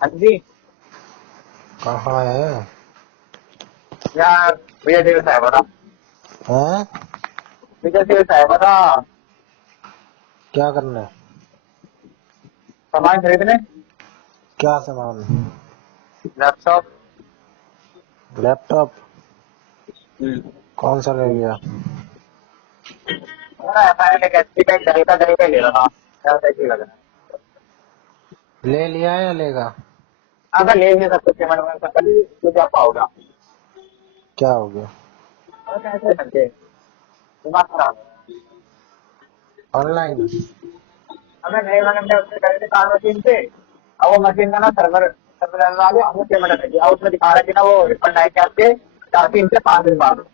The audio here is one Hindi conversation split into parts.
हाँ जी। कहाँ है? यार विजय सेल्स है बता। हैं? विजय सेल्स है बता। क्या करना है? सामान खरीदने। क्या सामान? लैपटॉप। लैपटॉप? कौन सा ले लिया? मैंने एक एचपी का डेल का ले रहा था। क्या सही लग रहा है। ले लिया है या लेगा? अगर ले लिया सब कुछ पेमेंट वगैरह सब कर ली, तो क्या पाओगा। क्या हो गया? और कैसे करके दिमाग खराब है। ऑनलाइन? हमें नए वाले उससे करे थे कार मशीन से। अब वो मशीन का ना सर्वर सर्वर आ गया, हमने पेमेंट कर दिया, उसमें दिखा रहा है कि ना वो रिफंड आए क्या आपके 4 3 से 5 दिन बाद।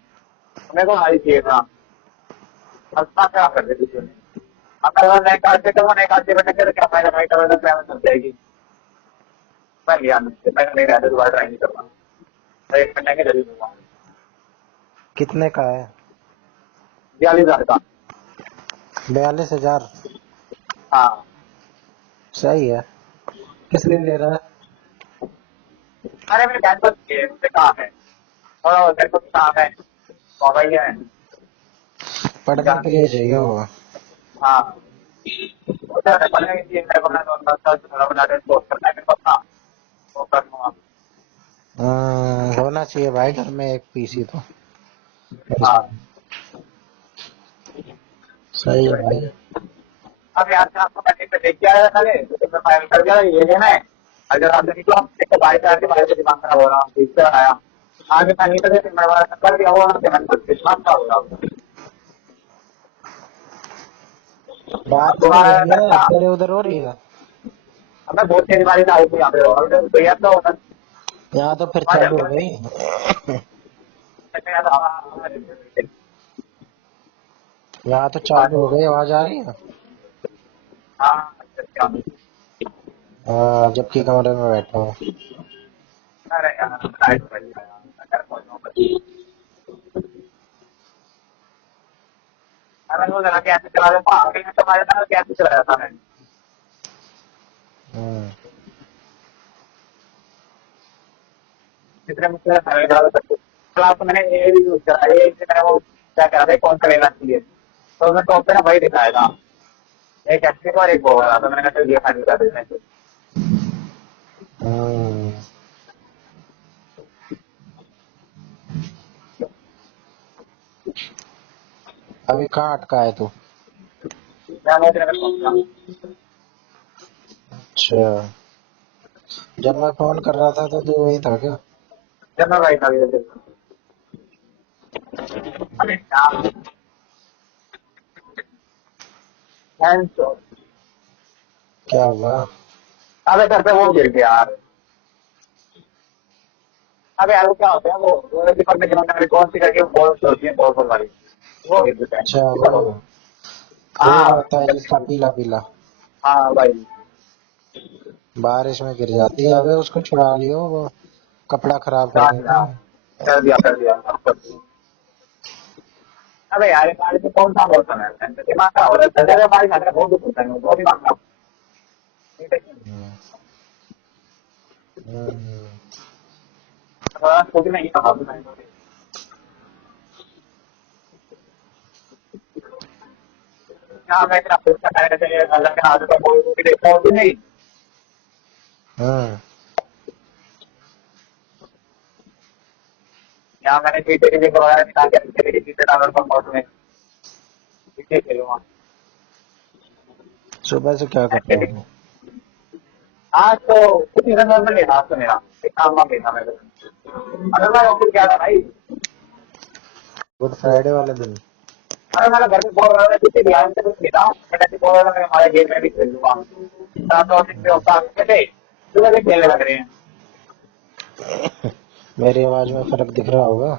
मेरे को हाई चाहिए था। सस्ता क्या कर देती थी। अगर नए कार्ड से करो, नए कार्ड से बेटे क्या फायदा, नई कार्ड में पेमेंट चल जाएगी। मैं लिया मुझसे, मैंने नहीं रहता, दोबारा ट्राई नहीं करना। तो एक महीने के जरूर दूंगा। कितने का है? 42,000 का। 42,000? हाँ। सही है। किस लिए ले रहा है? अरे मेरे कैंपस के मुझसे काम है, थोड़ा मेरे को काम है, तो भाई है। पढ़ने के लिए चाहिए होगा। हाँ। पढ़ने की चीज मेरे को, मैं थोड़ा बना कोर्स करना है मेरे को अपना, वो कर लूंगा। होना चाहिए भाई घर में एक पीसी तो। हाँ। सही है भाई। अब यहाँ से आपको पैकेट पे देख के आया था, तो मैं फाइल कर दिया, ये लेना है। अगर आपने निकला एक तो बाइक आके बाइक से दिमाग खराब हो रहा, ठीक से आया आगे मैं निकल गया, मैं वाला कर दिया, वो पेमेंट कर दिमाग खराब हो रहा। बात अब तो दोबारा वही है, करता। तेरे उधर हो रही है। अब मैं बहुत तेज बारी से आई थी यहाँ पे, और तो यार तो यहाँ तो फिर आ चालू हो जाता गई। है। यहाँ तो चालू हो गई, आवाज आ रही है। हाँ। जबकि कमरे में बैठा हूँ। अरे यार टाइट कर लिया यार, अगर कोई अगर वो जरा कैसे चला रहा था, आगे में तुम्हारे साथ कैसे चला रहा था मैं। हम्म, जितने मुझसे फाइल करा था क्लास मैंने ये भी यूज करा, ये मैंने वो क्या करा था, कौन सा लेना चाहिए, तो मैं टॉप पे ना वही दिखाया था, एक एक्टिव और एक वो वाला, तो मैंने कहा ये फाइल कर देना है। हम्म। अभी कहाँ अटका है तू? मैं वो दिन में पहुंच गया। अच्छा, जब मैं फोन कर रहा था तो तू वही था क्या? जब मैं वही था अरे यार क्या हुआ? अबे सर पे वो गिर गया यार। अबे यार वो क्या होता है, वो दीपक ने जमाने कौन सी करके बॉल होती है, बॉल वाली, वो गिर देता अच्छा, है। वो फूल हाँ। होता है जिसका पीला पीला। हाँ भाई। बारिश में गिर जाती है। अबे उसको छुड़ा लियो, वो कपड़ा खराब कर देता है। कर दिया कर दिया अब कर दिया। अबे यार बारिश में कौन सा मौसम है, दिमाग खराब हो रहा है, बारिश आता है बहुत दुख होता है, बहुत दिमाग खराब। हम्म, हम्म। थोड़ा सोच नहीं कहा मैं। यहाँ मैं इतना खुद का टाइम से अल्लाह के हाथ का कोई देखता हूँ कि नहीं। हम्म। यहाँ मैंने पीछे के लिए करवाया ताकि पीछे पीछे डालर पर पहुंच में पीछे खेलूंगा। सुबह से क्या करता है तू? आज तो कुछ नहीं था, नॉर्मल ही था आज तो मेरा एक काम वाम नहीं था मेरे को। अगर मैं ऑफिस गया था भाई। गुड फ्राइडे वाले दिन? अरे मेरा घर में बोल रहा था किसी ध्यान से कुछ नहीं था, मैंने ऐसे बोल रहा था मैं हमारे गेम में भी खेल लूंगा, सात और दिन पे होता कैसे सुबह से खेलने लग रहे हैं। मेरी आवाज में फर्क दिख रहा होगा।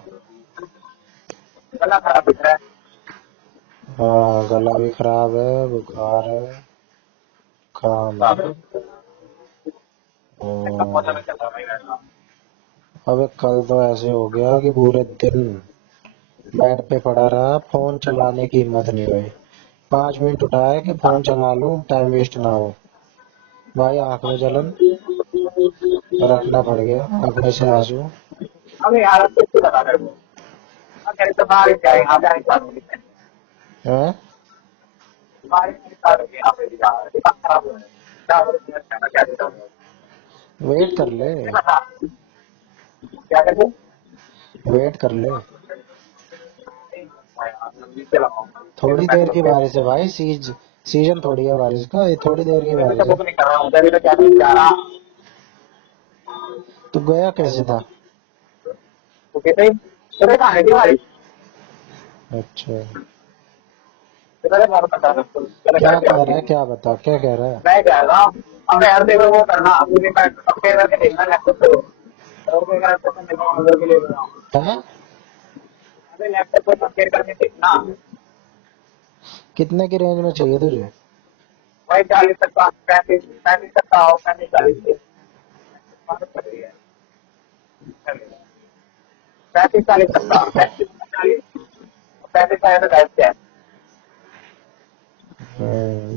गला खराब दिख रहा है। हाँ, गला भी खराब है, बुखार है, काम है। मौसम हम्म। में चल रहा भाई वैसा। अबे कल तो ऐसे हो गया कि पूरे दिन बेड पे पड़ा रहा, फोन चलाने की हिम्मत नहीं हुई। 5 मिनट उठाया कि फोन चला लूं, टाइम वेस्ट ना हो। भाई आंख में जलन, रखना पड़ गया आंखों से आंसू। अबे यार अब कुछ बता मेरे को। अरे तो बारिश क्या है यहाँ पे स्टार्ट हो गई है। हैं? बारिश स्टार्ट हो गई यहाँ पे भी यार दिमाग खराब हो रहा है। क्या हो रहा है क्या देता हूँ। वेट कर ले, ये बता क्या करते। वेट कर ले। नीचे लगाऊंगा ये तो थोड़ी मैं देर तो की बारिश है भाई, सीजन थोड़ी है बारिश का, ये थोड़ी देर की मैं तो बारिश है। बुक नहीं कर रहा हूँ उधर भी तो क्या नहीं जा रहा। तू गया कैसे था? तो कहते तुम्हें कहाँ है तुम्हारी अच्छा, तुम्हारे बारे में बता दो क्या कह रहा है, क्या बता, क्या कह रहा है? मैं कह रहा हूँ अब यार देखो वो करना पूरी पैक पक्के करके देखना लैपटॉप को और कोई लैपटॉप में देखो ऑर्डर के लिए बोल रहा हूँ। है? अबे लैपटॉप को पक्के करके देखना कितने की रेंज में चाहिए तुझे? भाई 40 तक का 35 35 तक का हो 35 40 पैंतीस 40 तक का 35 का है तो बेस्ट है।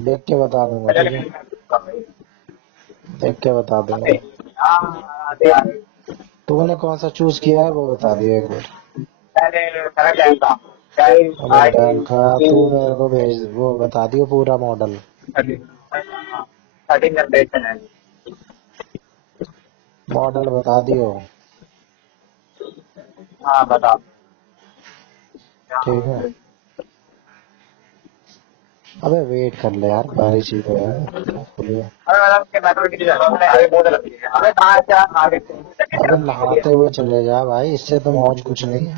देख के बता दूंगा, ठीक है, देख के बता दूंगा। हाँ यार तूने कौन सा चूज किया है वो बता दियो एक बार। पहले खड़ा टाइम था चाहे अबे आई डैम का तू मेरे को भेज, वो बता दियो पूरा मॉडल। 13 जनरेशन है। मॉडल बता दियो। हाँ बता ठीक है, अबे वेट कर ले यार, बारिश ही तो है। अरे मतलब के मेट्रो की जगह मैंने आगे बहुत लगती है अबे कहाँ से आगे अबे नहाते हुए चले जा भाई, इससे तो मौज कुछ नहीं है,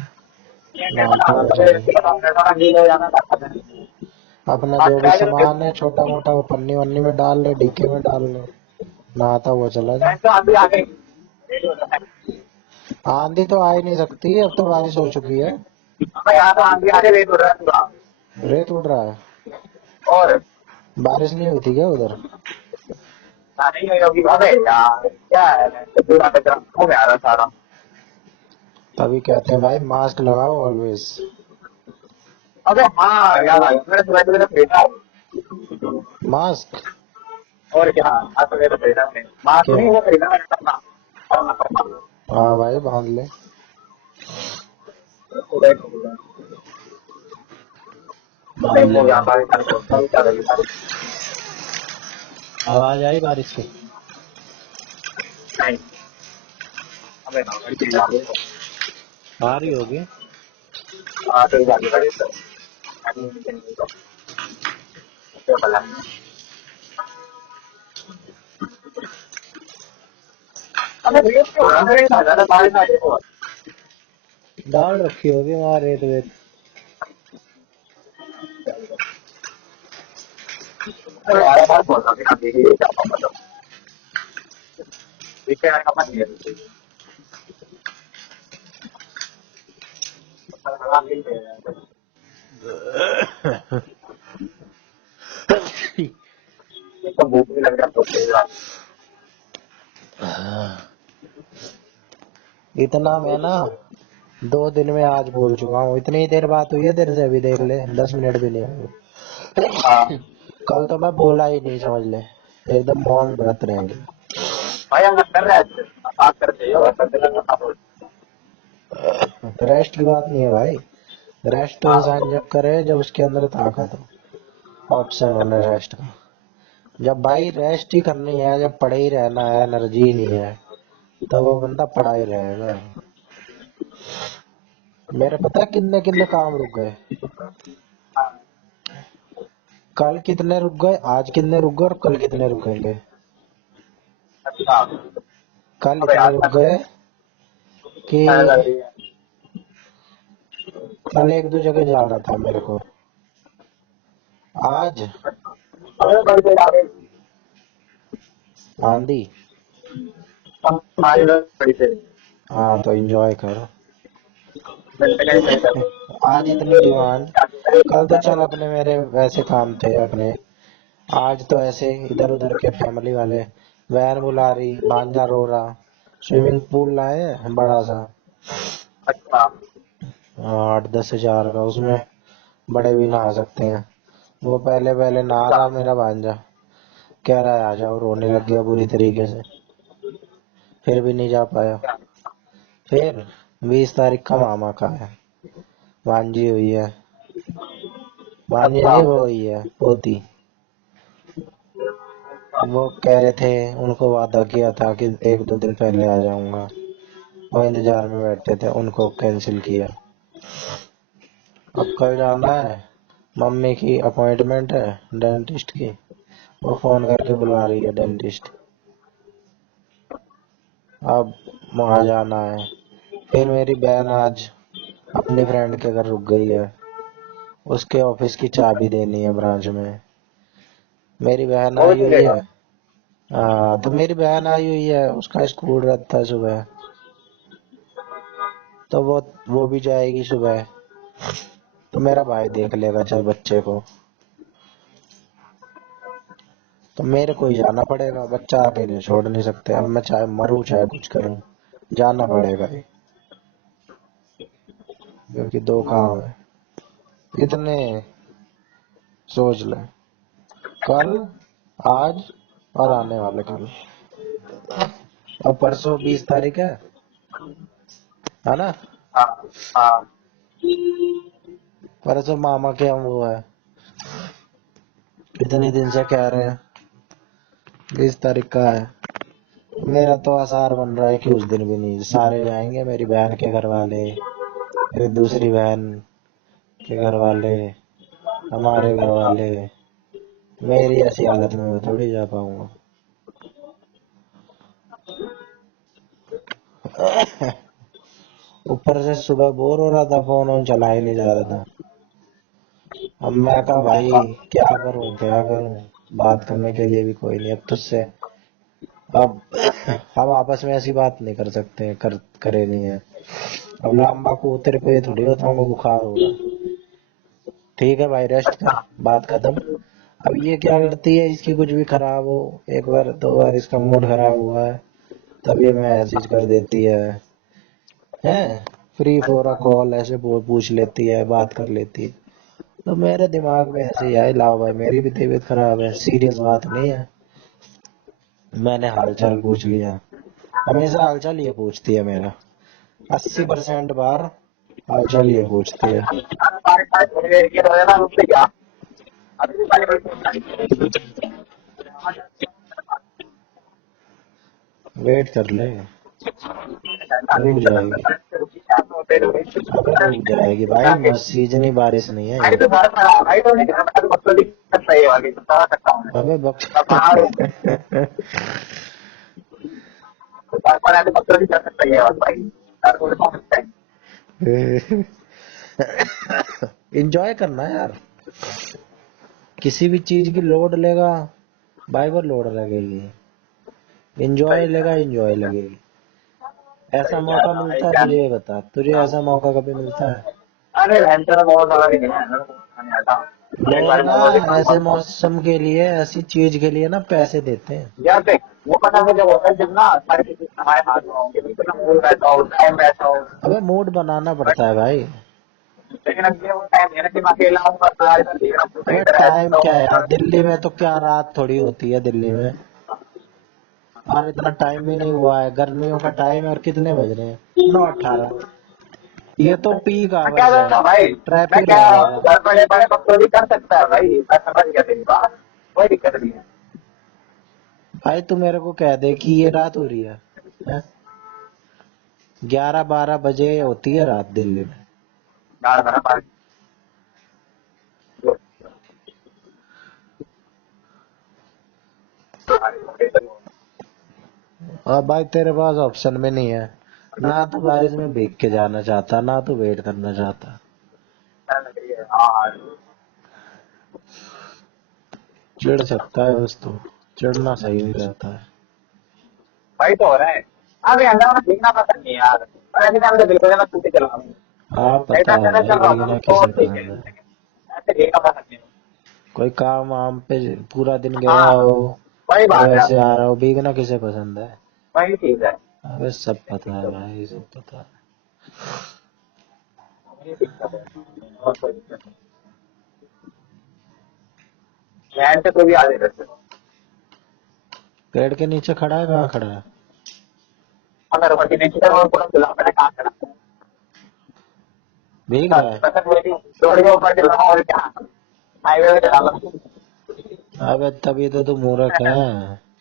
नहाते हुए चले। गीला हो जाना था अपना जो भी सामान है छोटा मोटा वो पन्नी वन्नी में डाल ले, डीके में डाल ले, नहाता हुआ चला जा। तो अभी आगे आंधी तो आ ही नहीं सकती, अब तो बारिश हो चुकी है। अबे यहाँ तो आगे आगे वेट हो रहा है पूरा रेत उड़ रहा है। और बारिश नहीं हुई थी क्या उधर? नहीं हुई होगी अबे यार क्या है पूरा कचरा हो गया रहा सारा। तभी कहते हैं भाई मास्क लगाओ ऑलवेज। अबे हाँ यार मैंने सुबह सुबह भेजा मास्क और क्या आज तो मेरा भेजा मैंने मास्क क्यों? नहीं वो खरीदा मैंने अपना हाँ भाई बांध ले। बांध ले भाई। आवाज आई बारिश की? नहीं हमें आ रही होगी। हाँ तो बाकी बड़ी अबे रेट क्यों हो रहा है ज्यादा बारिश आ रही है डाल रखी होगी वहाँ रेत वेत। अरे यार बात बोल रहा हूँ ना देखिए क्या मतलब देखिए यार कपड़ा नहीं है तो भूख भी लग रहा है तो तेज रात इतना मैं ना 2 दिन में आज बोल चुका हूँ, इतनी देर बात हुई है तेरे से, अभी देख ले 10 मिनट भी नहीं हाँ हुए। कल तो मैं बोला ही नहीं, समझ ले, एकदम मौन व्रत रहेंगे। भाई हम कर रहे हैं बात करते हो करते करते रेस्ट की बात नहीं है भाई, रेस्ट तो इंसान जब करे जब उसके अंदर ताकत हो, ऑप्शन होना रेस्ट का। जब भाई रेस्ट ही करनी है, जब पड़े ही रहना है, एनर्जी नहीं है, तो वो बंदा पड़ा ही रहेगा। मेरे पता है कितने कितने काम रुक गए, कल कितने रुक गए, आज कितने रुक गए और कल कितने रुकेंगे। अच्छा कल अबे इतने यार रुक गए कि लग रही है कल एक दो जगह जाना था मेरे को, आज अबे बड़ी देर आगे आंधी। हमारी बड़ी देर हाँ तो एंजॉय करो। मिलते कहीं कहीं कर आज इतनी डिमांड, कल तो चल अपने मेरे वैसे काम थे अपने, आज तो ऐसे इधर उधर के फैमिली वाले, वैन बुला रही, भांजा रो रहा, स्विमिंग पूल लाए हैं बड़ा सा, अच्छा 8-10 हजार का, उसमें बड़े भी नहा सकते हैं। वो पहले पहले नहा रहा मेरा भांजा, कह रहा है आ जाओ, रोने लग गया बुरी तरीके से। फिर भी नहीं जा पाया। फिर 20 तारीख का मामा का है, भांजी हुई है, भांजी अच्छा। नहीं वो हुई है पोती। वो कह रहे थे, उनको वादा किया था कि 1-2 दिन पहले आ जाऊंगा, वो इंतजार में बैठे थे, उनको कैंसिल किया। अब कल जाना है, मम्मी की अपॉइंटमेंट है डेंटिस्ट की, वो फोन करके बुला रही है डेंटिस्ट, अब वहां जाना है। फिर मेरी बहन आज अपनी फ्रेंड के घर रुक गई है, उसके ऑफिस की चाबी देनी है ब्रांच में। मेरी बहन वो भी आई हुई मिलेगा। है। हाँ, तो मेरी बहन आई हुई है, उसका स्कूल रहता है सुबह, तो वो भी जाएगी सुबह, तो मेरा भाई देख लेगा चल बच्चे को, तो मेरे को ही जाना पड़ेगा, बच्चा अकेले छोड़ नहीं सकते। अब मैं चाहे मरूं चाहे कुछ करूं, जाना पड़ेगा ही, क्योंकि 2 काम है। इतने सोच ले, कल, आज और आने वाले कल। अब परसों 20 तारीख है ना? हाँ। हाँ। परसों मामा के हम वो है, इतने दिन से कह रहे हैं 20 तारीख का है। मेरा तो आसार बन रहा है कि उस दिन भी नहीं, सारे जाएंगे, मेरी बहन के घर वाले, फिर दूसरी बहन के घर वाले, हमारे घर वाले। मेरी ऐसी हालत में मैं थोड़ी जा पाऊंगा। ऊपर से सुबह बोर हो रहा था, फोन वोन चला ही नहीं जा रहा था। अब मैं कहा भाई क्या करूं क्या करूं, बात करने के लिए भी कोई नहीं अब तुझसे। अब हम आपस में ऐसी बात नहीं कर सकते, करे नहीं है। अब लंबा को तेरे को ये थोड़ी बताऊंगा बुखार हो रहा, ठीक है भाई रेस्ट कर, बात खत्म। अब ये क्या करती है, इसकी कुछ भी खराब हो, 1 बार 2 बार इसका मूड खराब हुआ है, तब ये मैसेज कर देती है फ्री फॉर अ कॉल, ऐसे पूछ लेती है, बात कर लेती है। तो मेरे दिमाग में ऐसे ही है, लाओ भाई मेरी भी तबीयत खराब है, सीरियस बात नहीं है, मैंने हालचाल पूछ लिया। हमेशा हालचाल ये पूछती है मेरा, 80% बार हालचाल ये पूछती है। साढ़े 5 बजे ये रहेगा उससे क्या। अभी भी साढ़े 5 बजे। वेट कर ले, रुक जाएगी, अबे रुक जाएगी भाई, सीजनी बारिश नहीं है भाई ये। तो घर पर आ भाई, तो नहीं घर पर बच्चों की दिक्कत नहीं है, आगे बता सकता हूँ मैं। अबे बक अब बाहर हूँ, तो घर पर आके बच्चों की दिक्कत नहीं है भाई, घर को पहुंचते हैं। इंजॉय करना है यार, किसी भी चीज की लोड लेगा भाई वो लोड लगेगी, इंजॉय सही लेगा है। इंजॉय लगेगी। ऐसा सही कह मौका रहा भाई, मिलता है क्या तुझे, ये बता, तुझे ऐसा मौका कभी मिलता है? अरे भयंकर बहुत ज्यादा भी नहीं है, मेरे को खाने आता हूँ। एक लोग बार ना मोमोज ही ऐसे खाऊंगा। मौसम के लिए, ऐसी चीज के लिए ना पैसे देते हैं। यार देख, वो पता है जब होता है, जब ना सारी चीजें हमारे हाथ में होंगे, बिल्कुल ना मूड रहता हो, टाइम रहता हो। अबे मूड बनाना बट पड़ता है भाई। लेकिन अब ये वो टाइम है ना कि मैं अकेला हूँ, बस आज मैं देख रहा हूँ सही अबे तरह टाइम रहता क्या है यार, हूँ। दिल्ली में तो क्या रात थोड़ी होती है दिल्ली में, और इतना टाइम भी नहीं हुआ है, गर्मियों का टाइम है और कितने बज रहे हैं, 9:18। ये तो पीक मैं क्या आवर्स है, करता भाई, मैं ट्रैफिक क्या लगेगा। घर बड़े बड़े बच्चों भी कर सकता है भाई, मैं समझ गया तेरी बात, कोई दिक्कत नहीं है। भाई तू मेरे को कह दे कि ये रात हो रही है? 11-12 बजे होती है रात दिल्ली में। यार मेरा पास और भाई तेरे पास ऑप्शन में नहीं है, ना तो बारिश में भीग के जाना चाहता, ना तो वेट करना चाहता। हाँ। चिढ़ सकता है बस, तो चिढ़ना सही नहीं रहता है। भाई तो हो रहा है। अभी अंदर में देखना पसंद नहीं है यार, और ऐसे टाइम तो बिल्कुल मैं स्कूटी चला रहा हूँ। हाँ ऐसा पता है चला भाई, चल रहा था भीगना तो किसे ठीक है, पसंद है। लेकिन ऐसे देखना पसंद नहीं है। कोई काम वाम पे पूरा दिन गया हाँ, हो वही और बात है, वैसे आ रहा हो, भीगना किसे पसंद है? वही चीज है। अबे सब पता है भाई, सब पता है। वही दिक्कत है, और कोई दिक्कत नहीं। बहन से तो भी आगे रहते हो। पेड़ के नीचे खड़ा है, कहाँ खड़ा है? अगर वो नहीं चला वो पूरा चला मैंने काम करा भीग रहा है। पता नहीं रोड के ऊपर चला और क्या हाईवे पे चला अबे तभी तो तू मूर्ख है।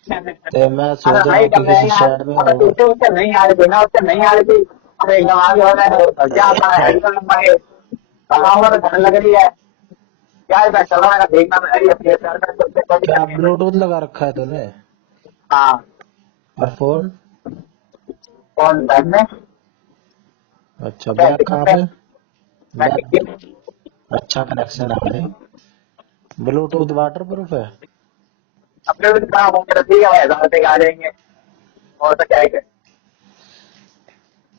तो मैं अगर सोच रहा भाई हूँ कब कि किसी नहीं आ शेड में अगर हो। तुझसे उससे नहीं आ रही थी ना उससे नहीं आ रही थी अब एकदम आगे हो रहा है क्या अपना एडिशन नंबर है कहा हुआ तो धन लग रही है क्या है चलो मैंने देखना मैं अपने सर में सबसे कोई क्या करनी है ब्लूटूथ लगा रखा है तूने? हाँ और फोन? कौन बैग में अच्छा, क्या बैग कहाँ दिक्कत है पे? मैं बैग। टिकट अच्छा कनेक्शन है भाई। ब्लूटूथ वाटर प्रूफ है? अपने भी कहा वो मेरा दिया है 1000 रुपये आ जाएंगे और तो क्या है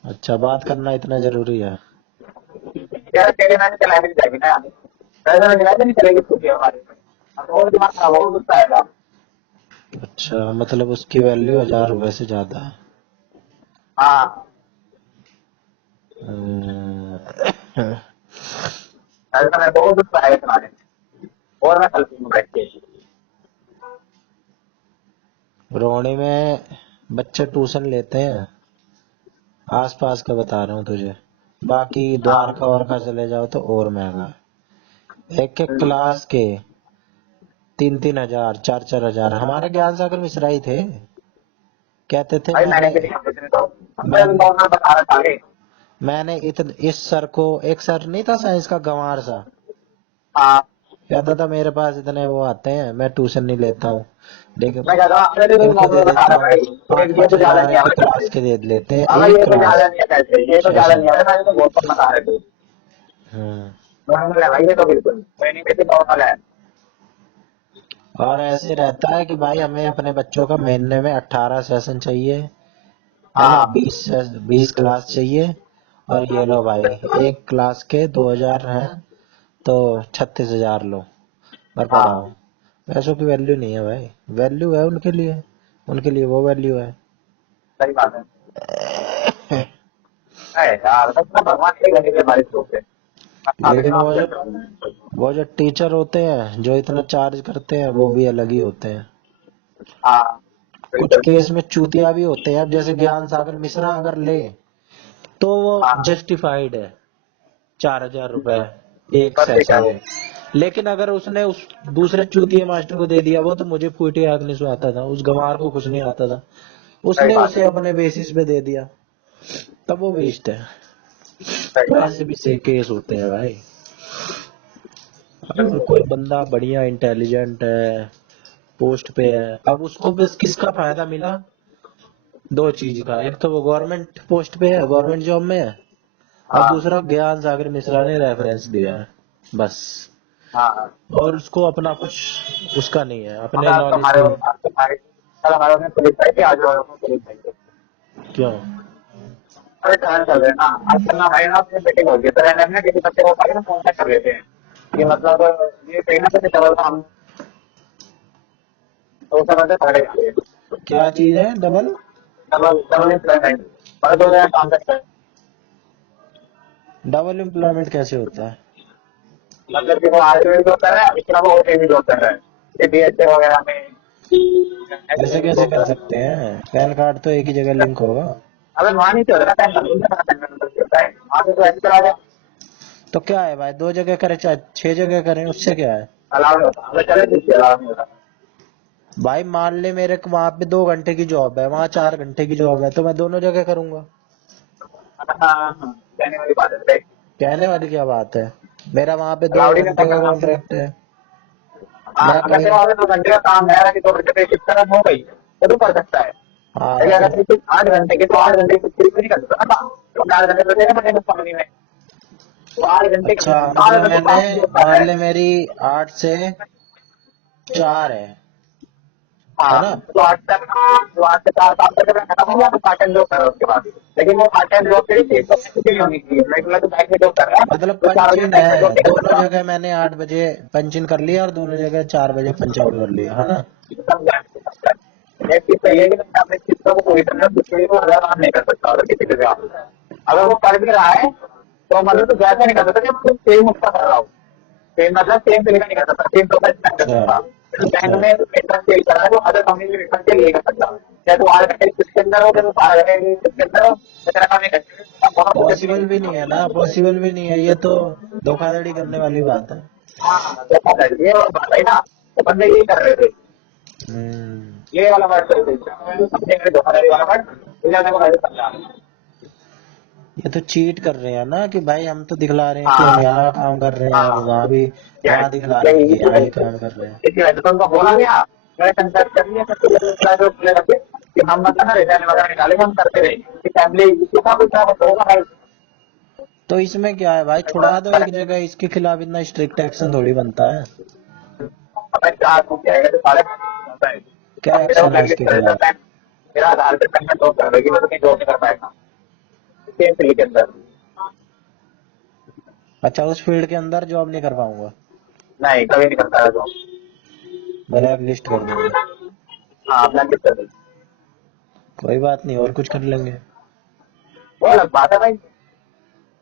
अच्छा, बात करना इतना जरूरी है? यार तेरे मैंने चलाई नहीं जाएगी ना पैसे में चलाई नहीं चलेगी स्कूटी हमारी अब और दिमाग खराब हो गुस्सा आएगा अच्छा, मतलब उसकी वैल्यू 1000 रुपए से ज्यादा है। हाँ हम्म। ऐसा मैं बहुत गुस्सा आएगा तुम्हारे और मैं कल बैठ के रोहिणी में बच्चे ट्यूशन लेते हैं, आसपास का बता रहा हूँ तुझे। बाकी द्वारका हाँ वारका चले जाओ तो और महंगा है। एक एक क्लास के 3-3 हजार, 4-4 हजार। हमारे ज्ञान सागर मिश्रा ही थे, कहते थे भाई मैंने मैंने भी नहीं समझने तो मैं मैंने मैं बता रहा था आगे मैंने इस सर को, एक सर नहीं था साइंस का, गंवार सा, हाँ कहता था मेरे पास इतने वो आते हैं, मैं ट्यूशन नहीं लेता हूँ, लेकिन मैं कहता हूँ अरे तो इनको दे नॉर्मल बता देता रहा हूँ। भाई पाँच ये पाँच तो ज्यादा हजार नहीं है रुपए भाई क्लास के दे लेते हैं, अगर एक ये तो ज्यादा क्लास नहीं है पैसे ये तो ज्यादा सेशन। नहीं है मैंने तो बहुत कम बता रहे थे हम्म। नॉर्मल है भाई ये तो बिल्कुल कोई नहीं पैसे नॉर्मल है और ऐसे रहता है कि भाई हमें अपने बच्चों का महीने में 18 सेशन चाहिए, है ना, हाँ 20 क्लास चाहिए। और ये लो भाई, एक क्लास के 2000 हैं, तो 36 हजार लो और हाँ पढ़ाओ। पैसों की वैल्यू नहीं है भाई, वैल्यू है उनके लिए, उनके लिए वो वैल्यू है। सही बात है यार बस तो भगवान के घंटे के बारिश होते लेकिन आप वो जो टीचर होते हैं जो इतना चार्ज करते हैं, वो भी अलग ही होते हैं। हाँ कुछ बिल्कुल केस में चूतिया भी होते हैं। अब जैसे ज्ञान सागर मिश्रा अगर ले तो वो हाँ जस्टिफाइड है, 4 हजार रुपए एक बस ठीक है सेशन वो है। लेकिन अगर उसने उस दूसरे चूतिया मास्टर को दे दिया, वो तो मुझे फूटी आग नहीं सुहाता था, उस गंवार को कुछ नहीं आता था, सही उसने बात उसे है अपने बेसिस पे दे दिया, तब वो वेस्ट है। सही तो बात ऐसे भी सही केस होते हैं भाई। अगर कोई बंदा बढ़िया इंटेलिजेंट है, पोस्ट पे है, अब उसको बस किसका फायदा मिला? दो चीज का, एक तो वो गवर्नमेंट पोस्ट पे है, गवर्नमेंट जॉब में है, और हाँ दूसरा ज्ञान सागर मिश्रा ने रेफरेंस दिया है, बस। हाँ और उसको अपना कुछ उसका नहीं है, अपने अगर नॉलेज तुम्हारे की। तुम्हारे कल हमारे उसने पुलिस आई थी आज वालों पुलिस आई थी क्यों? अरे कहाँ चल रहे हैं ना आजकल ना भाई ना अपने बेटे को होगी तो रहने में किसी बच्चे को पाए ना फोन कर लेते हैं कि मतलब ये कहीं ना कहीं डबल काम तो उसे बंदे पकड़े जाते हैं क्या चीज है डबल? डबल डबल एम्प्लॉयमेंट और 2 जगह काम करते हैं डबल एम्प्लॉयमेंट कैसे होता है? मतलब कि वो आर्मी में जॉब कर रहा है इसके अलावा ओटी भी जॉब कर रहा है डीएचए वगैरह में ऐसे ऐसे में भी कैसे जॉब कर कर सकते हैं? पैन कार्ड तो एक ही जगह लिंक होगा। अगर वहाँ नहीं चल रहा है वहाँ से तो ऐसे चला जाए तो क्या है भाई, 2 जगह करे चाहे 6 जगह करें, उससे क्या है? अलाउ नहीं होता अगर चले जिससे अलाउ नहीं होता भाई मान ले मेरे को वहां पे 2 घंटे की जॉब है, वहां 4 घंटे की जॉब है, तो मैं दोनों जगह करूंगा। हाँ कहने वाली बात है कहने वाली क्या बात है? मेरा वहां पे दो अलाउड ही नहीं घंटे का करना कॉन्ट्रैक्ट है। हाँ मैं अगर कहीं, तेरे वहाँ पे 2 घंटे का काम है कि 2 घंटे की शिफ्ट खत्म हो गई तो तू कर सकता है लेकिन हाँ अगर तो तेरी शिफ्ट 8 घंटे की तो 8 घंटे की शिफ्ट नहीं कर सकता ना तो 4 घंटे तो देने पड़ेंगे कंपनी में तो 8 घंटे अच्छा, चार मतलब अगर तू मैंने, काम नहीं होता मान है ले मेरी 8 से 4 है हाँ ना? तो 8 से 4 काम करके मैं खत्म हो गया तो पार्ट टाइम जॉब कर रहा हूँ उसके बाद लेकिन वो पार्ट टाइम जॉब तेरी 6 घंटे की नहीं होनी चाहिए रेगुलर तो बैंक में जॉब कर रहा है मतलब तो 4 बजे पंचिन बैंक में है, जॉब नहीं कर दोनों सकता जगह मैंने 8 बजे पंचिन कर लिया और दोनों जगह 4 बजे पंचिन कर लिया, है ना? एक चीज तो ये है कि मैं अपने चित्रों को पूरी तरह दूसरे को आराम नहीं कर सकता अगर किसी के साथ अगर वो कर भी रहा है तो मतलब तो जैसा नहीं कर सकता कि तुम सेम उसका कर रहा हो सेम मतलब सेम तरीका नहीं कर सकता सेम प्रोफेशन नहीं कर अच्छा, सकता बैंक में इंटरेस्ट पे कर रहा है, वो अदर कंपनी में इंटरेस्ट पे नहीं कर सकता। चाहे तो 8 घंटे शिफ्ट के अंदर हो, चाहे तो 12 घंटे शिफ्ट के अंदर हो, तो तेरा काम 1 घंटे में बहुत कुछ पॉसिबल भी नहीं है ना, पॉसिबल भी नहीं है, ये तो धोखाधड़ी करने वाली बात है। हाँ, धोखा कर दिए और बात है ना, तो बंदे यही कर रहे थे। हम्म। ये वाला वर्ड चल रही है, सबसे पहले धोखाधड़ी वाला वर्ड, इस ज्यादा को वर्ड चल रहा है। ये तो चीट कर रहे हैं ना कि भाई हम तो दिखला रहे हैं कि हम हाँ, यहाँ काम कर रहे हैं, और हाँ, वहाँ भी वहाँ दिखला रहे हैं यही कि यहाँ यही ही काम कर रहे हैं। इसी वजह से तो उनको बोला गया, मैंने कंसल्ट कर लिया जो प्लेयर रखे कि हम मतलब ना रिटर्न वगैरह निकाले, हम करते रहे कि फैमिली इश्यू का कुछ ना कुछ होगा भाई। तो इसमें क्या है भाई, छुड़ा दो एक जगह, इसके खिलाफ इतना स्ट्रिक्ट एक्शन थोड़ी बनता है। पता है क्या कुछ जाएगा तो सारे होता है। क्या अब मेरा वो एक्शन है ब्लैकलिस्ट इसके कर देता खिलाफ? है, मेरा आधार पे मैं जॉब कर रही मैं तो कहीं जॉब नहीं कर पाएगा सेम फील्ड के अंदर। अच्छा, उस फील्ड के अंदर जॉब नहीं कर पाऊंगा? नहीं कभी नहीं करता है जॉब। ब्लैक लिस्ट कर देंगे? हाँ ब्लैकलिस्ट कर दी। कोई बात नहीं, और कुछ कर लेंगे। वो अलग बात है भाई।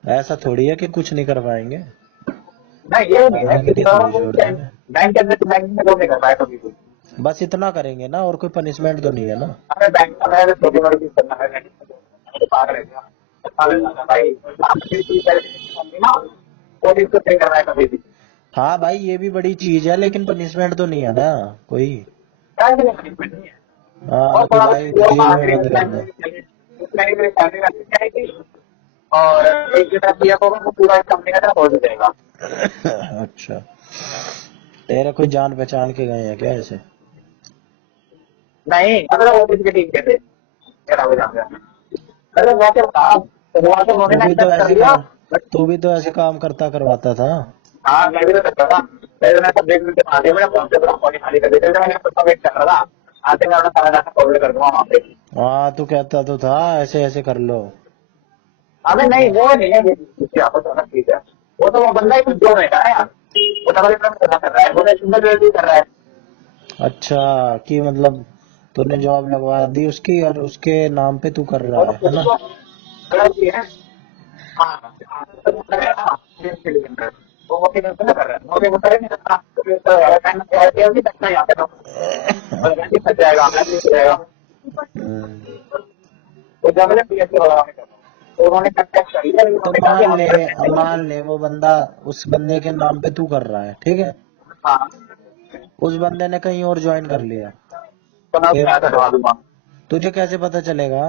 ऐसा थोड़ी है कि कुछ नहीं कर पाएंगे, नहीं ये नहीं है करने कि के लिए थोड़ी छोड़ देंगे। बैंक के अंदर तो बैंक में जॉब नहीं कर पाएगा कभी भी। बस इतना करेंगे ना, और कोई पनिशमेंट तो नहीं है ना? हमें बैंक का मैं छोटी मोटी चीज करना है, तो पागल है क्या? पागल है भाई, आप किसी चीज करेंगे ना, वो चीज को सही करना है कभी भी। हाँ भाई, ये भी बड़ी चीज है, लेकिन पनिशमेंट तो नहीं है ना कोई। क्या के लिए कमिटमेंट नहीं है? और हाँ कि थोड़ा भाई जो जेल में आखिरी बंद कर दे। मेरी मेरी सैलरी रखनी चाहिए और एक जो तरफ दिया होगा वो पूरा कंपनी का तरफ हो जाएगा। अच्छा, तेरे कोई जान पहचान के गए हैं क्या ऐसे? नहीं अगर वो किसी की टीम के थे मेरा हो जाता है। अरे वो क्या था, तो वो तो उन्होंने तू ना भी तो एक्सेप्ट कर ऐसे लिया। काम तू भी तो ऐसे काम करता करवाता था। हाँ मैं भी तो करता था। पहले मैं सब देख के आते मैंने फोन से पूरा पॉली खाली कर देते थे, मैंने सबका वेट कर रहा था। आते मैं अपना सारा डाटा फॉरवर्ड कर दूंगा वहाँ पे। हाँ, तू कहता तो था ऐसे ऐसे कर लो। अबे नहीं वो नहीं है, ये आपको तो ठीक है। वो तो वो बंदा ही कुछ जोड़ रहेगा ना यार, वो डबल इतना कर रहा है, वो सिंगल डिलीवरी कर रहा है। अच्छा, कि मतलब तूने जॉब लगवा दी उसकी, और उसके नाम पे तू कर रहा वो तो है खुद ना? को गलत ही है। हाँ हाँ, तो वो कर रहा है ना, गेम के लिए अंदर। वो वही गलत ना कर रहा है, वो भी वो करे नहीं सकता, तो टाइम पे भी सकता है यहाँ पे तो, और वैसे फंस जाएगा, वैसे फंस जाएगा। हम्म। तो जब मैंने पीएससी वगैरह में करा, तो उन्होंने कंटेक्ट कर लिया, लेकिन तो उन्होंने कहा कि हम इंटरेस्ट नहीं मान लेंगे। ले वो बंदा, उस बंदे के नाम पे तू कर रहा है, ठीक है? हाँ उस बंदे ने कहीं और ज्वाइन कर लिया, तो मैं उसमें फिर ऐसा करवा दूंगा। तुझे कैसे पता चलेगा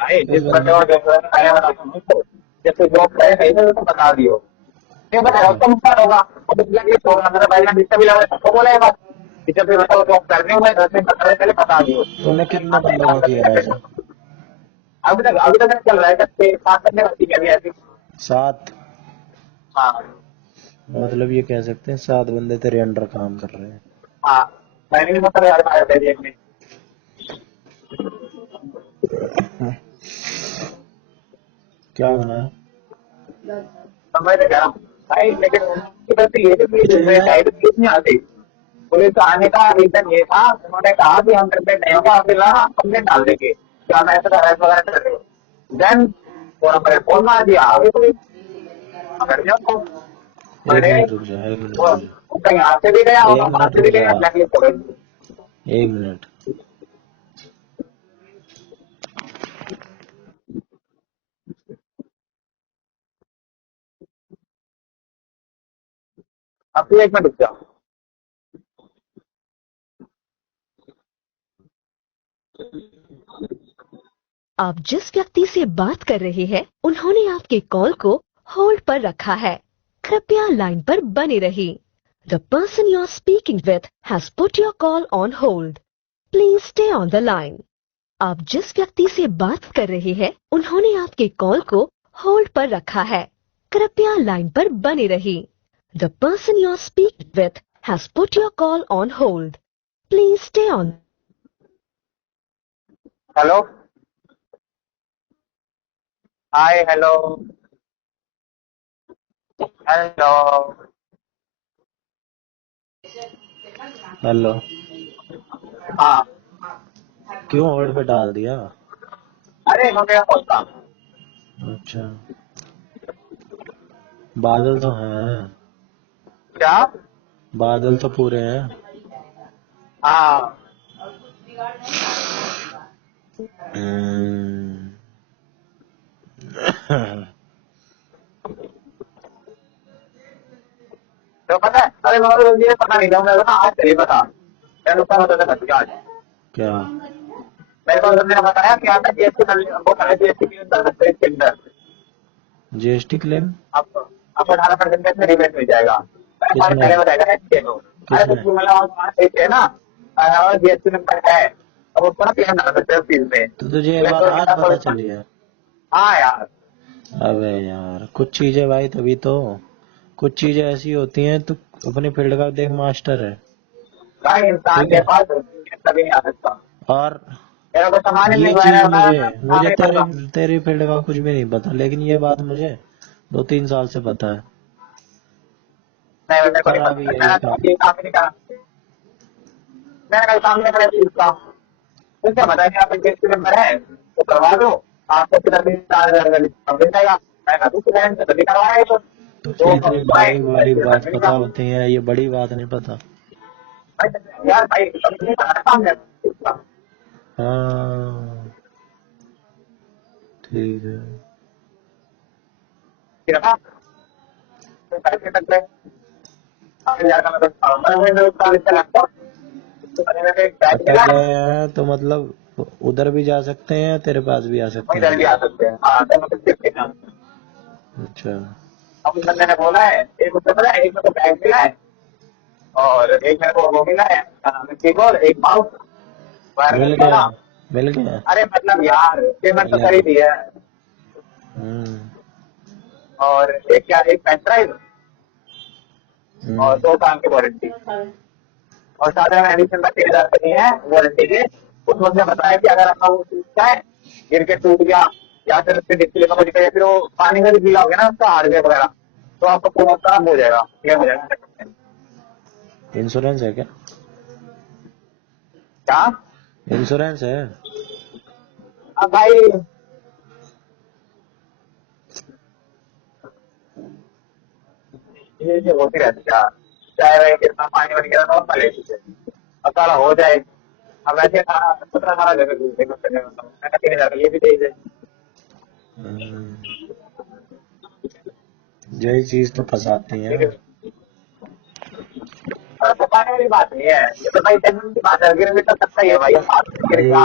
भाई कि उस जिस बंदे बंदे? और जैसे मैं बताता हूँ तो जब तू जॉब करे कहीं तो बता दियो, नहीं बताया उसका नुकसान होगा। और दूसरा ये होगा मेरा भाई ने जितना भी लगा सबको बोलेगा कि जब भी बताओ जॉब करने हुए 10 दिन पहले बता दियो। तूने कितने बंदों को किया है ऐसा? अभी तक चल रहा है, जब से 5 करने वाली है अभी ऐसी। 7? हाँ मतलब ये कह सकते हैं 7 बंदे तेरे अंडर काम कर रहे हैं। हाँ मैंने भी मतलब यार पाया था जेब में। क्या बना है? समझ रहे क्या भाई, लेकिन उनकी गलती ये थी कि जिसमें शायद पुलिस नहीं आती। पुलिस आने का रीजन ये था, उन्होंने कहा कि हम करते नहीं होगा, फिर हम कंप्लेंट डाल देंगे क्या हम ऐसा अरेस्ट वगैरह कर रहे हो। देन फोन मार दिया, अभी पुलिस पकड़ लिया उसको। एक मैंने मिनट रुक जा, एक मिनट वो रुक जा, कहीं हाथ से भी गया और एक हाथ मिनट से रुक भी जा, गया, ब्लैकलिस्ट हो गई। 1 मिनट। अब तो 1 मिनट रुक जाओ। आप जिस व्यक्ति से बात कर रहे हैं उन्होंने आपके कॉल को होल्ड पर रखा है। कृपया लाइन पर बने रहिए। The person you are speaking with has put your call on hold. Please stay on the line. आप जिस व्यक्ति से बात कर रहे हैं उन्होंने आपके कॉल को होल्ड पर रखा है। कृपया लाइन पर बने रहिए। The person you are speaking with has put your call on hold. Please stay on. Hello hi hello hello. Hello? हाँ क्यों होल्ड पे डाल दिया? अरे हो गया फोन का। अच्छा, बादल तो हैं, क्या? बादल तो पूरे हैं। हाँ हम्म। तो पता है, अरे मगर मुझे पता नहीं था, मेरे को ना आज चलिए बता, मैं नुकसान होता था कभी आज। क्या? मेरे को तुमने बताया कि आपका जीएसटी वो था, जीएसटी की अंदर इसके अंदर जीएसटी क्लेम आपको आपको 18% का रिबेट मिल जाएगा। मैंने कहा किसने पहले बताएगा नेक्स्ट डे को। अरे किसने? कुछ मतलब आप देखते हैं ना, और जीएसटी नंबर है, अब उसको ना क्लेम डाल सकते हो फीस में, तो तुझे ये क्लेम बात तो आज कितना पता थोड़ा। चली है? हाँ यार, अबे यार कुछ चीजें भाई, तभी तो कुछ चीजें ऐसी होती हैं, तू अपने फील्ड का देख मास्टर है। भाई इंसान ठीक के है। पास कभी नहीं आ सकता। और मेरा को सामान ही ये नहीं चीज मैं मुझे काम मुझे नहीं तेरे करता। तेरी फील्ड का कुछ भी नहीं पता, लेकिन ये बात मुझे 2-3 साल से पता है। नहीं मेरे को नहीं करा भी पता, यही मैंने था। तो ये काम ही नहीं करा, मैंने कल काम नहीं करा इस चीज का। तो क्या बताया कि आप जीएसटी नंबर है तो करवा दो, आपको कितना दिन 4,000 का डिस्काउंट मिल जाएगा। मैं कहा दूसरे लाइन से तभी करवाया ये तुझे तो इतनी भाई बड़ी बड़ी ऐसे बात करने पता का। होती है, ये बड़ी बात नहीं पता। भाई यार भाई कंपनी का काम है इसका। हाँ ठीक है। फिर ना तो पैसे तक में 8,000 का मैं तो मैंने उसका लिस्ट लैपटॉप तो मैंने एक बैच पता मिला है, क्या है, तो मतलब उधर भी जा सकते हैं, तेरे पास भी आ सकते वहीं हैं जल्दी आ लोग। सकते हैं। हाँ तो मतलब देखते हैं। अच्छा। अब उस बंदे ने बोला है, एक उससे पता है, एक मेरे को बैग मिला है और एक मेरे को वो मिला है, कीबोर्ड, एक माउस, मिल वायरलेस गया, वाला। मिल गया। अरे मतलब यार पेमेंट तो ले कर ही लो। दी है। हम्म। और एक क्या, एक पेन ड्राइव और हम्म। 2 साल की वारंटी, और साथ में एडिशन का 3,000 की है वारंटी के। उसमें उसने बताया कि अगर आपका वो टूटता है, गिर के टूट गया, या फिर उसके डिस्प्ले का कुछ या फिर वो पानी में भी गीला हो गया ना उसका हार्डवेयर वगैरह, तो आपका फोन खराब हो जाएगा, क्लियर हो जाएगा। इंश्योरेंस है क्या? क्या? इंश्योरेंस है? अब भाई ये होती रहती है यार, चाहे भाई कितना पानी वानी गिरा नॉर्मल है चीजें, पता हो जाए। अब ऐसे 17-18 जगह घूमने को चले, मतलब मैंने 3,000 ये भी दे दे। हम्म। यही चीज तो फंसाती है। ठीक है, और बताने वाली बात नहीं है, ये तो भाई टेंशन की बात है, गिर भी तो सकता ही है भाई, हाथ से गिर भाई गया।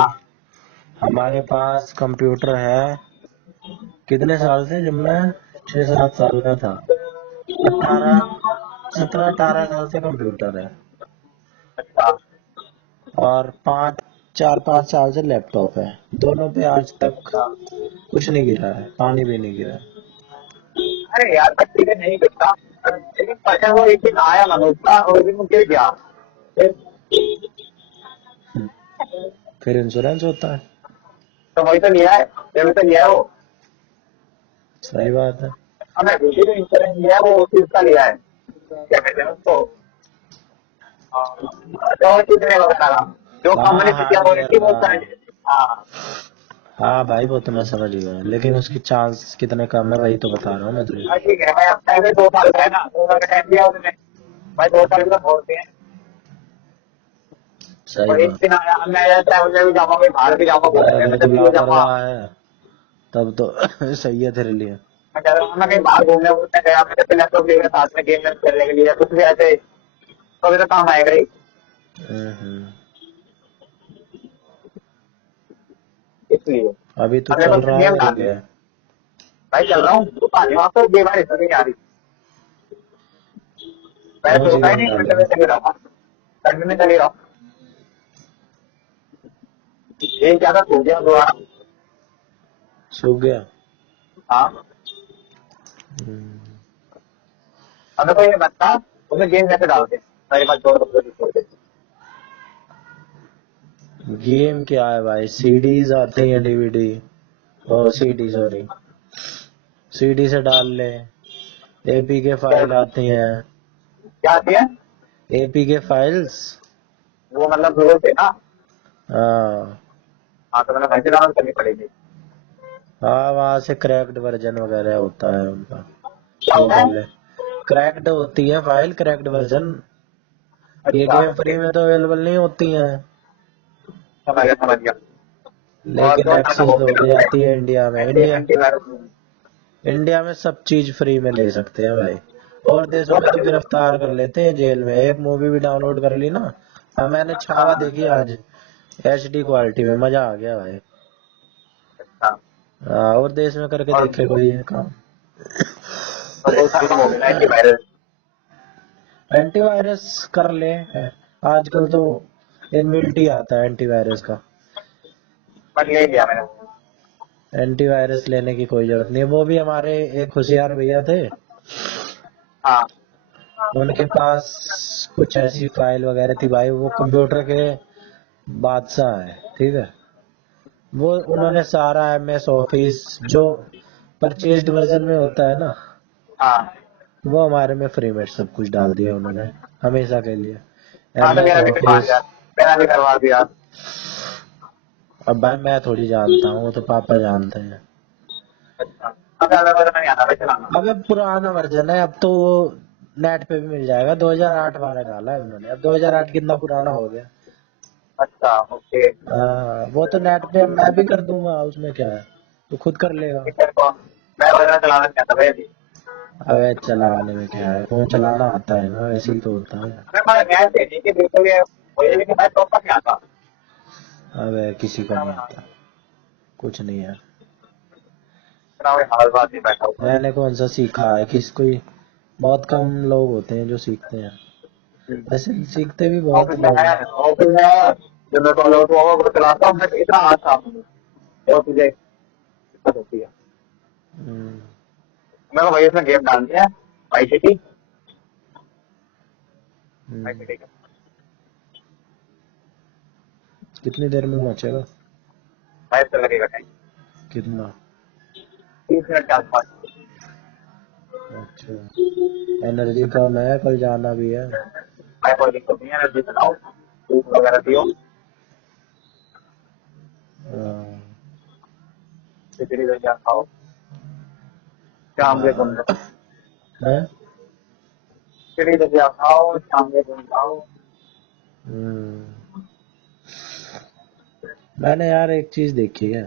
हमारे पास कंप्यूटर है कितने साल से, जब मैं 6-7 साल का था। 17-18 साल से कंप्यूटर है। अच्छा, और 4-5 साल से लैपटॉप है। दोनों पे आज तक अच्छा। कुछ नहीं गिरा है, पानी भी नहीं गिरा है। अरे यार बस ठीक है, नहीं करता, लेकिन पता वो एक दिन आया मनोज का और दिन गिर गया। फिर फिर इंश्योरेंस होता है। तो वही तो लिया है, फिर तो लिया है वो। सही बात है। हमें दूसरी जो इंश्योरेंस लिया है वो उस चीज का लिया है, क्या कहते हैं उसको, जो चीज ने बताया जो कंपनी हाँ से क्या हार्डवेयर वारंटी वो का। सारी। हाँ हाँ भाई वो तो मैं समझ गया, लेकिन उसकी चांस कितने कम है, वही तो बता रहा हूँ मैं तुझे। हाँ, ठीक है भाई, अब पहले 2 साल का है ना, 2 साल का टाइम दिया उसने, भाई 2 साल की तो बोलते हैं। सही और एक बात। दिन आया, मैं ट्रैवल में भी जाऊंगा, मैं बाहर भी जाऊंगा घूमने, अगर मैं तू जब भी वो जाऊंगा। लापरवाह है तब तो सही है तेरे लिए। मैं कह रहा हूँ, मैं कहीं बाहर घूमने घूमने गया, मैं जैसे लैपटॉप लेकर साथ में गेम खेलने के लिए कुछ भी ऐसे, तो अभी तो काम आएगा ही, हम्म। इसलिए। अभी तू अब मेरे चल को रहा गेम है या डाल क्या दिया है? भाई, चल रहा हूँ तो पानी वहां पर गेम आ रही आ रही, मैं कौन तो सी होता ही गेम नहीं, डाल ठंड रहा में है? चले रहा, ठंड में चले रहा। ये क्या था, सो गया दोबारा। सूख गया। हाँ, हम्म। अब मेरे को ये बता, उसमें गेम कैसे डालते हैं, मेरे पास छोड़ दे। गेम क्या है भाई, सीडीज आती है, डीवीडी, ओ सीडी सॉरी, सीडी से डाल ले। एपी के क्या फाइल आती हैं। क्या आती है? एपी के फाइल्स। वो मतलब गूगल पे ना। हाँ। हाँ तो मतलब वैसे डाउनलोड करनी पड़ेगी। हाँ वहाँ से क्रैक्ड वर्जन वगैरह होता है उनका, क्या वो होता कर है? ले। क्रैक्ड होती है फाइल, क्रैक्ड वर्जन। ये अच्छा, गेम फ्री में तो अवेलेबल नहीं होती हैं, समझ गया समझ गया। और लेकिन कौन सा एक्सेस वो हो जाती है इंडिया में। Anti India antivirus? इंडिया में सब चीज फ्री में ले सकते हैं भाई। और देशों में तो गिरफ्तार कर लेते हैं जेल में। एक मूवी भी डाउनलोड कर ली ना। हाँ, मैंने छावा देखी आज HD क्वालिटी में, मजा आ गया भाई। अच्छा, हाँ, और देश में करके और देखे कोई ये काम। तो बहुत सारे काम हो गए ना एंटीवायरस। एंटीवायरस कर ले। आजकल तो इनबिल्ट ही आता है एंटीवायरस का। बट ले लिया मैंने। एंटीवायरस लेने की कोई जरूरत नहीं है। वो भी हमारे एक होशियार भैया थे, हाँ उनके पास कुछ ऐसी फाइल वगैरह थी भाई। वो कंप्यूटर के बादशाह है, ठीक है। वो उन्होंने सारा MS ऑफिस जो परचेज्ड वर्जन में होता है ना, हाँ वो हमारे में फ्री में सब कुछ डाल दिया उन्होंने हमेशा के लिए। हाँ, तो MS मेरा भी करवा ऑफिस। दिया, मेरा भी करवा दिया। अब भाई मैं थोड़ी जानता हूँ, वो तो पापा जानते हैं। अच्छा, अब ज्यादा बड़ा नहीं आता वैसे चलाना। अब ये पुराना वर्जन है, अब तो वो नेट पे भी मिल जाएगा। 2008 वाला डाला है उन्होंने। अब 2008 कितना पुराना हो गया। अच्छा ओके। वो तो नेट पे मैं भी कर दूंगा, उसमें क्या है, तो खुद कर लेगा। टिकट को मैं वगैरह चलाना नहीं आता भाई अभी। अबे चलाने में क्या है, फोन चलाना आता है ना, ऐसे ही तो होता है। मैं हमारे गैस से जी के बिल्कुल ये कोई भी मैं टॉप पर नहीं आता। अबे किसी को नहीं आता, कुछ नहीं है। इतना कोई हाल बात नहीं बैठा हुआ। मैंने कौन सा सीखा है, किस कोई बहुत कम लोग होते हैं जो सीखते हैं। वैसे सीखते भी बहुत ऑफिस में लोग है, हैं। ऑफिस में है, जब मैं कॉल आउट हुआ वो चलाता हूँ मैं इतना हाथ साफ हूँ और तुझे दिक्कत होती है। हम्म, मेरे को भाई इसमें गेम डाल दिया आई सिटी। आई हम्म। सिटी का कितनी देर में पहुंचेगा? 5 लगेगा टाइम, कितना? 30 मिनट के आसपास। अच्छा, एनर्जी कम है, कल जाना भी है। भाई कोई दिक्कत नहीं है, एनर्जी बनाओ, दूध वगैरह पियो, हाँ, खिचड़ी वगैरह खाओ, शाम के घूम लो, है? खिचड़ी वगैरह खाओ, शाम के घूम खाओ। हम्म। मैंने यार एक चीज देखी है।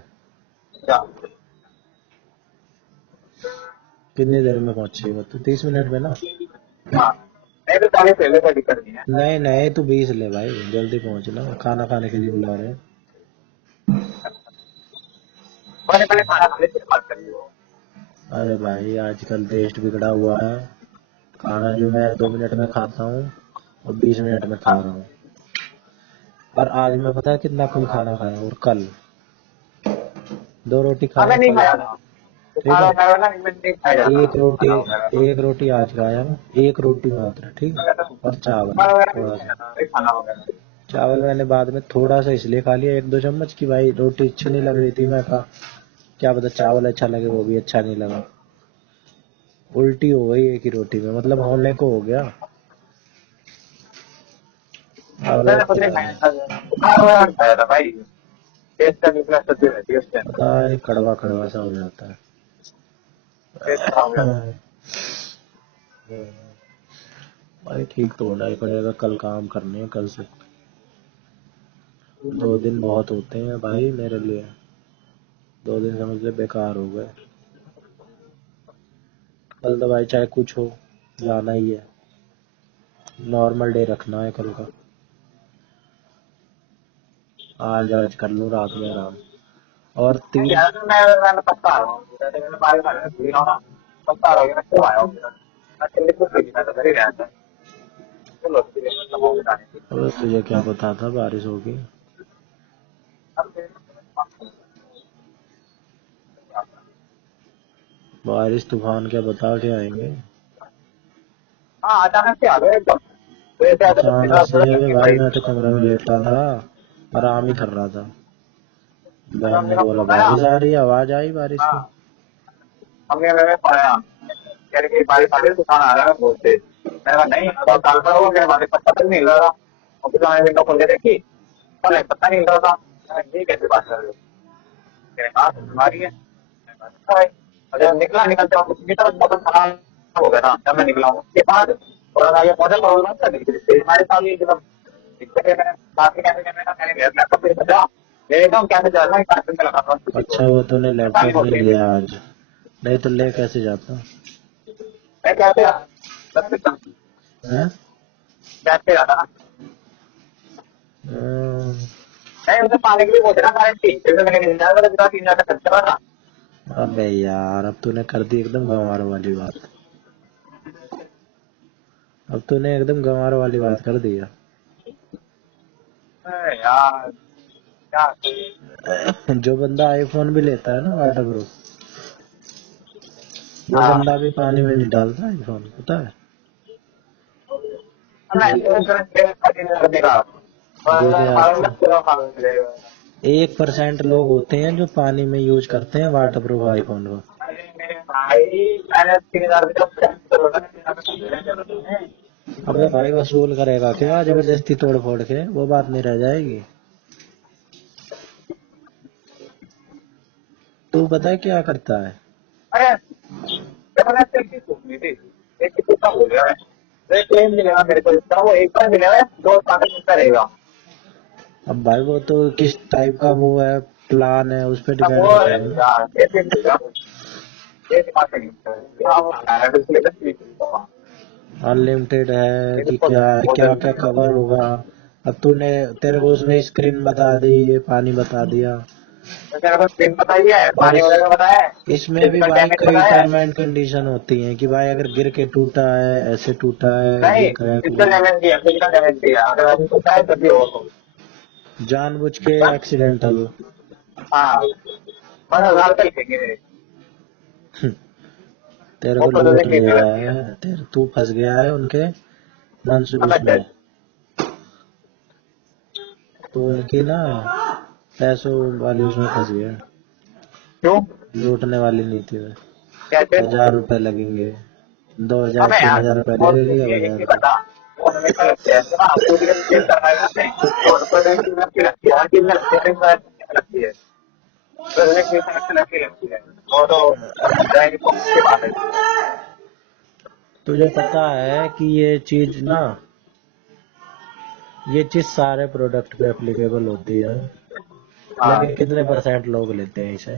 क्या? कितनी देर में पहुंचेगा तो? 30 मिनट में ना? हाँ नहीं तो 40 पहले कोई दिक्कत नहीं है। नहीं नहीं, तू 20 ले भाई, जल्दी पहुंचना, खाना खाने के लिए बुला रहे हैं। पहले पहले खाना खाने से बात कर लियो। अरे भाई आजकल टेस्ट बिगड़ा हुआ है। खाना जो मैं 2 मिनट में खाता हूँ और 20 मिनट में खा रहा हूँ। और आज मैं पता है कितना कम खाना खाया, और कल 2 रोटी हाँ खाया मैं नहीं कल। खाया था, तो ठीक खाना है, खाया ना मैं नहीं खाया जाता एक रोटी, खाना वगैरह। एक रोटी आज खाया हूँ, एक रोटी मात्र, ठीक है। और चावल खाना वगैरह नहीं थोड़ा खाया सा। जाता खाना वगैरह। चावल मैंने बाद में थोड़ा सा इसलिए खा लिया, 1-2 चम्मच की भाई, रोटी अच्छी नहीं लग रही थी। मैं कहा क्या पता चावल अच्छा लगे, वो भी अच्छा नहीं लगा। उल्टी हो गई एक ही रोटी में, मतलब होने को हो गया। अब मैंने खुद क्या नहीं खाया है, था, खाना वगैरह नहीं खाया था भाई। टेस्ट करने के लिए सब्जी रहती है उसके अंदर, पता नहीं कड़वा कड़वा सा हो जाता है। टेस्ट खराब हो जाता है। भाई ठीक तो होना ही पड़ेगा, कल काम करने हैं कल से। 2 दिन बहुत होते हैं भाई मेरे लिए। 2 दिन समझ ले बेकार हो गए। कल तो भाई चाहे कुछ हो जाना ही है। नॉर्मल डे रखना है कल का। आज आज कर लूँ रात में आराम। और नहीं 3। यार मैं पछता रहा हूँ, जैसे मैंने बारी बारी पी रहा हूँ ना, पछता रहा हूँ कि मैं क्यों आया हूँ। मैं चलिए कुछ नहीं, मैं तो घर ही रहता चलो मतलब हो गया नहीं। अबे तुझे क्या पता था बारिश होगी? बारिश तूफान क्या बता के आएंगे। हाँ अचानक से आ गए एकदम, तो ऐसे ऐसे तो अचानक मेरा से थोड़ा कि भाई, भाई मैं तो कमरे में लेटा था, आराम ही कर रहा था। बहन ने मेरा बोला फोन आया। बारिश आ रही है, आवाज आई बारिश हाँ की। हमने मैंने पढ़ाया, कह रहे कि बारिश आ रही है, तूफान आ रहा है बहुत तेज। मैंने कहा नहीं बहुत साल पर हो गया, हमारे पास पता नहीं लग रहा। और फिर मैंने विंडो खोल के देखी, पर पता नहीं लग रहा था। मैंने कहा, ये कैसे बात कर रहे हो? कह रहे हाँ तुम्हारी है। मैंने कहा, अच्छा भाई। और जब निकला, निकलते वक्त मीटर मौसम खराब हो गया था, जब मैं निकला हूँ उसके बाद और आगे मॉडल प्रॉब्लम कर दी थी हमारे साथ ये जब दिक्कत है मैंने बाकी कैसे करना मैंने मेरा लैपटॉप पे बता देखा हूँ कैसे चल रहा है कार्टून पे लगा था अच्छा वो तूने लैपटॉप नहीं लिया आज, नहीं तो ले कैसे जाता मैं कैसे बस सिस्टम है? कैसे आता ना नहीं उसे पाने के लिए बोलते ना कारण की जैसे मैंने नहीं जाना था 3,000 का खर्चा था अबे यार अब तूने कर दी एकदम गंवार वाली बात, अब तूने एकदम गंवार वाली बात कर दिया। यार क्या जो बंदा आईफोन भी लेता है ना वाटर प्रूफ, वो हाँ बंदा भी पानी में नहीं डालता आईफोन, पता है? मैं करने का देखिए आपको अरे 1% लोग होते हैं जो पानी में यूज करते हैं वाटर प्रूफ आईफोन को। मेरे भाई मैंने 3,000 अबे भाई वसूल करेगा क्या जबरदस्ती तोड़ फोड़ के, वो बात नहीं रह जाएगी। तू पता है क्या करता है? अरे जब मैंने सेल्फी पूछनी थी एक कितना हो गया है तो क्लेम मिलेगा मेरे को इसका वो एक बार मिलेगा 2 साल मिलता रहेगा अब भाई वो तो किस टाइप का वो है प्लान है उस पर अब डिपेंड वो करता है ना। यार कैसे मिलेगा ये दिमाग से नहीं क्या वो है इसलिए बस ये अनलिमिटेड है कि क्या क्या क्या कवर होगा। अब तूने तेरे को उसने स्क्रीन बता दी, ये पानी बता दिया, मेरे को स्क्रीन पता ही है और पानी वगैरह पता है इसमें भी फिजिकल भाई डैमेज कई पता है टर्म एंड कंडीशन होती हैं कि भाई अगर गिर के टूटा है, ऐसे टूटा है, नहीं ये क्रैक फिजिकल हुआ, डैमेज किया फिजिकल डैमेज किया अगर ऐसे होता है तभी हो जानबूझ के एक्सीडेंटल। हाँ 10,000 रुपये लिखेंगे तेरे वो को तो लूट देखेंगे लिया है, तेरे तू फंस गया है उनके मंसूबे में, तो उनकी ना पैसों वाली उसमें फंस गया, क्यों लूटने वाली नीति में। कैसे 1,000 रुपए लगेंगे, 2,000 हमें यार 3,000 रुपए और ले लेगा ये बाजार नहीं का। पता वो हमें क्या लगता है ना आपको भी सेल करवाएगा नहीं तो पर कितनी लगती है हर चीज में लगती है तो एक चीज में लगती है वो तो जाएगी के बात है तुझे पता है कि ये चीज सारे प्रोडक्ट पे एप्लीकेबल होती है, हाँ लेकिन कितने परसेंट लोग लेते हैं इसे?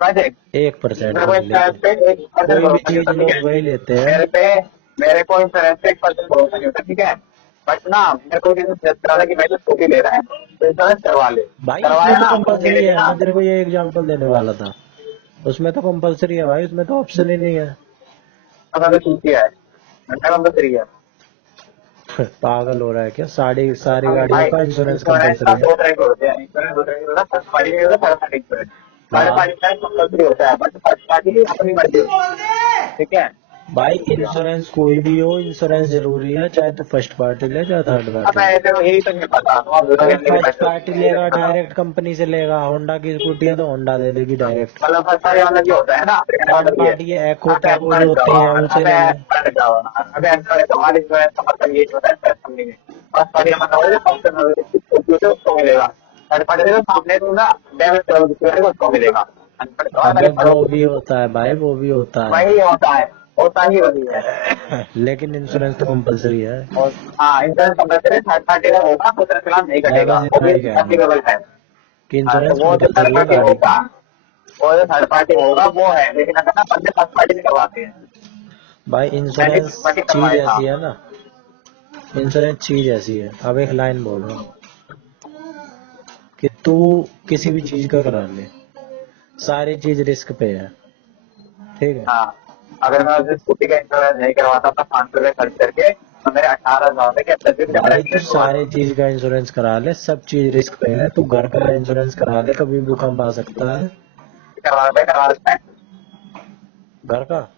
वैसे 1% मेरे को लोग इंश्योरेंस लेते पे हैं, 1% कोई भी भरोसा नहीं चीज होता ठीक लोग है वही लेते हैं। मेरे को इंश्योरेंस पे 1% भरोसा नहीं होता ठीक है बट ना मेरे को सजेस्ट करा था कि भाई तो स्कूटी ले रहा है तो इंश्योरेंस करवा ले भाई करवाया उसमें तो ना तो कंपलसरी मेरे लिए है, ना मैं तेरे को ये एग्जांपल देने वाला था, उसमें तो कंपलसरी है भाई, उसमें तो ऑप्शन ही नहीं है। अगर छूट किया है घंटा कंपलसरी है पागल हो रहा है क्या? सारी सारी गाड़ियों भाई का इंश्योरेंस इंश्योरेंस का कंपलसरी है। 2 तरह के होते हैं इंश्योरेंस 2 तरह के होता है फर्स्ट पार्टी का होता है थर्ड पार्टी इंश्योरेंस थर्ड हाँ पार्टी इंश्योरेंस कंपलसरी होता है बट फर्स्ट पार्टी की अपनी मर्जी होती है ठीक है भाई इंश्योरेंस कोई भी हो, इंश्योरेंस जरूरी है, चाहे तो फर्स्ट पार्टी ले चाहे थर्ड अब पार्टी मैं ले। ऐसे यही तो नहीं पता तो आप दूसरा अगर करने के फर्स्ट बैठे पार्टी लेगा डायरेक्ट कंपनी से लेगा, होंडा की स्कूटी है तो होंडा दे देगी डायरेक्ट। मतलब फर्स्ट पार्टी वाला जो होता है ना सेकंड थर्ड वाला ये पार्टी ये एको टैको जो होती है उनसे ले ले। अबे हमारे इंश्योरेंस का मतलब ये होता है इंश्योरेंस कंपनी में फर्स्ट पार्टी का मतलब है फंक्शन उसको मिलेगा थर्ड पार्टी का सामने तो ना डैमेज करो दूसरे को उसको मिलेगा अबे वो भी होता है भाई, वो भी होता है, वही होता ही वही है लेकिन इंश्योरेंस तो कंपलसरी है। और हाँ इंश्योरेंस कंपलसरी थर्ड पार्टी का होगा तो तेरे खिलाफ नहीं कटेगा बस वो इतना भी ही कहना है एप्लीकेबल है कि हाँ तो इंश्योरेंस वो जो थर्ड कंपलसरी है पार्टी गाड़ी होगा का। वो जो थर्ड पार्टी होगा वो है लेकिन अगर ना बंदे फर्स्ट पार्टी में करवाते हैं भाई मैंने इंश्योरेंस मैंने चीज करवाया था ऐसी है ना, इंश्योरेंस चीज ऐसी है, अब एक लाइन बोल रहा हूँ कि तू किसी भी चीज का करा ले, सारी चीज रिस्क पे है, ठीक है? हाँ अगर मैं उस स्कूटी का इंश्योरेंस नहीं करवाता था 500 रुपये खर्च करके तो मेरे 18,000 के कैसे भाई तू सारी चीज का इंश्योरेंस करा ले, सब चीज रिस्क पे है, तू घर का इंश्योरेंस करा ले, कभी भी भूकंप आ सकता है। करवा सकता है घर का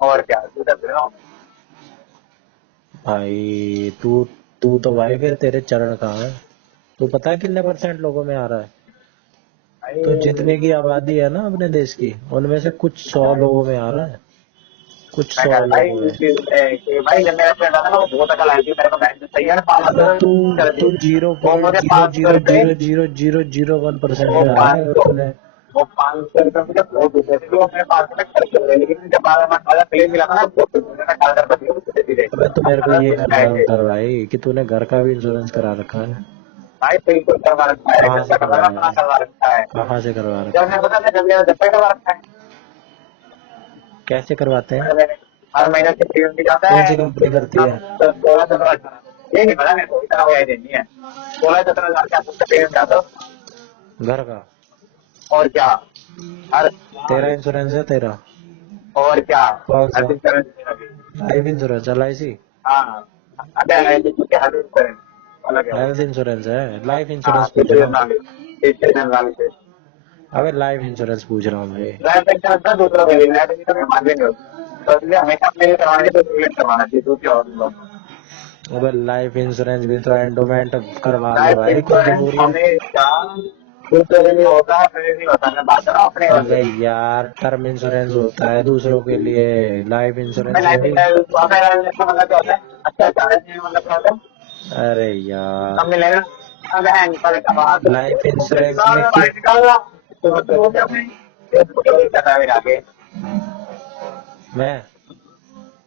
और क्या तू कर रहे हो भाई तू तू तो भाई फिर तेरे चरण कहाँ है? तू पता है कितने परसेंट लोगों में आ रहा है? तो जितने की आबादी है ना अपने देश की, उनमें से कुछ 100 लोगों में आ रहा है, कुछ 100 भाई लोगों में। भाई जब मेरा फ्रेंड आता ना वो बहुत अच्छा लाइफ मेरे को बैंक सही है ना अबे तू कर दी तू जीरो वो पॉइंट मुझे जीरो 500 जीरो रुपये जीरो जीरो जीरो जीरो 1% वो में आ रहा है, 500 तूने वो 500 रुपये मुझे फ्लोट देते थे, वो मेरे पास में खर्च हो गए, लेकिन जब वाला क्लेम मिला था ना, वो मैंने 18,000 रुपये धीरे अबे तो मेरे को ये कंफर्म धीरे। कर भाई कि तूने घर का भी इंश्योरेंस करा रखा है। भाई बिल्कुल करवा रखा है, कहाँ घर से का करवा करवाया अपना है? करवा रखा है। कहाँ से करवा जब रखा मैं है? पता था जब पे करवा रखा है, कैसे करवाते हैं? हर महीने से प्रीमियम भी जाता कौन है। सी कंपनी करती है? 16-17 ये नहीं पता मेरे को, इतना कोई आइडिया नहीं है। 16-17 हजार के आसपास का प्रीमियम जाता है। घर का? और क्या, हर तेरा इंश्योरेंस है तेरा? और क्या, कौन सा? हर इंश्योरेंस भी। Life insurance, LIC? हाँ, अगर क्या हर इंश्योरेंस अलग है वो। हेल्थ इंश्योरेंस है, लाइफ हाँ, इंश्योरेंस पूछ रहा हूँ। सिटीजन वाले से अबे लाइफ इंश्योरेंस पूछ रहा हूँ भाई। लाइफ इंश्योरेंस ना दूसरों के लिए, लाइफ इंश्योरेंस मान लेंगे, तो इसलिए हमेशा अपने लिए करवाने के लिए करवाना चाहिए, दूसरे और लोग। अबे लाइफ इंश्योरेंस भी तो एंडोमेंट करवा ले लाइफ भाई, कुछ इंश्योरेंस जरूरी है? हमेशा दूसरे के लिए होता है, अपने लिए नहीं होता। मैं बात कर रहा हूँ अपने अबे लिए। यार टर्म इंश्योरेंस होता है दूसरों के लिए, लाइफ मैं इंश्योरेंस लाइफ वही। इंश्योरेंस का मतलब क्या होता है, अच्छा चाहे मतलब क्या होता है, अरे यार कब मिलेगा, अगर है नहीं पड़ेगा बाहर तो लाइफ इंश्योरेंस में बाहर निकालना, तो मतलब वो क्या अपने करता है मेरे आगे। मैं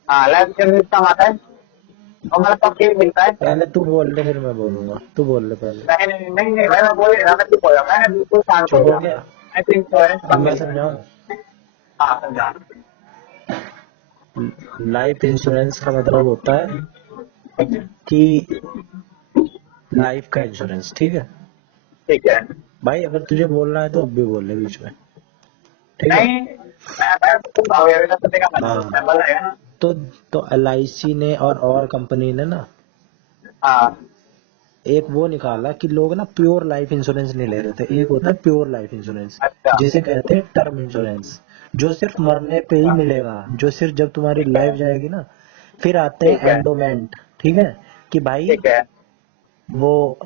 हाँ, लाइफ इंश्योरेंस कम आता है और मतलब कब के मिलता है। पहले तू बोल ले फिर मैं बोलूंगा, तू बोल ले पहले। नहीं नहीं नहीं, मैं बोल रहा मैं चुप हो गया, मैं बिल्कुल शांत हो चुप हो गया। गया? लाइफ इंश्योरेंस अब कब मैं मिलता है। समझाऊं? हाँ समझा। लाइफ इंश्योरेंस का मतलब होता है कि लाइफ का इंश्योरेंस, ठीक है ठीक है। भाई? अगर तुझे बोलना है तो अब भी बोल ले बीच में, ठीक है? नहीं, मैं तुम भाव का सुनने का मतलब मैं हाँ, बोल रहा हूँ। तो LIC ने और कंपनी ने ना हाँ एक वो निकाला कि लोग ना प्योर लाइफ इंश्योरेंस नहीं ले रहे थे। एक होता है प्योर लाइफ इंश्योरेंस, अच्छा जिसे कहते हैं टर्म इंश्योरेंस, जो सिर्फ मरने पे ही मिलेगा, जो सिर्फ जब तुम्हारी ठीक है लाइफ जाएगी ना। फिर आते ठीक हैं है एंडोमेंट, ठीक है? कि भाई ठीक है वो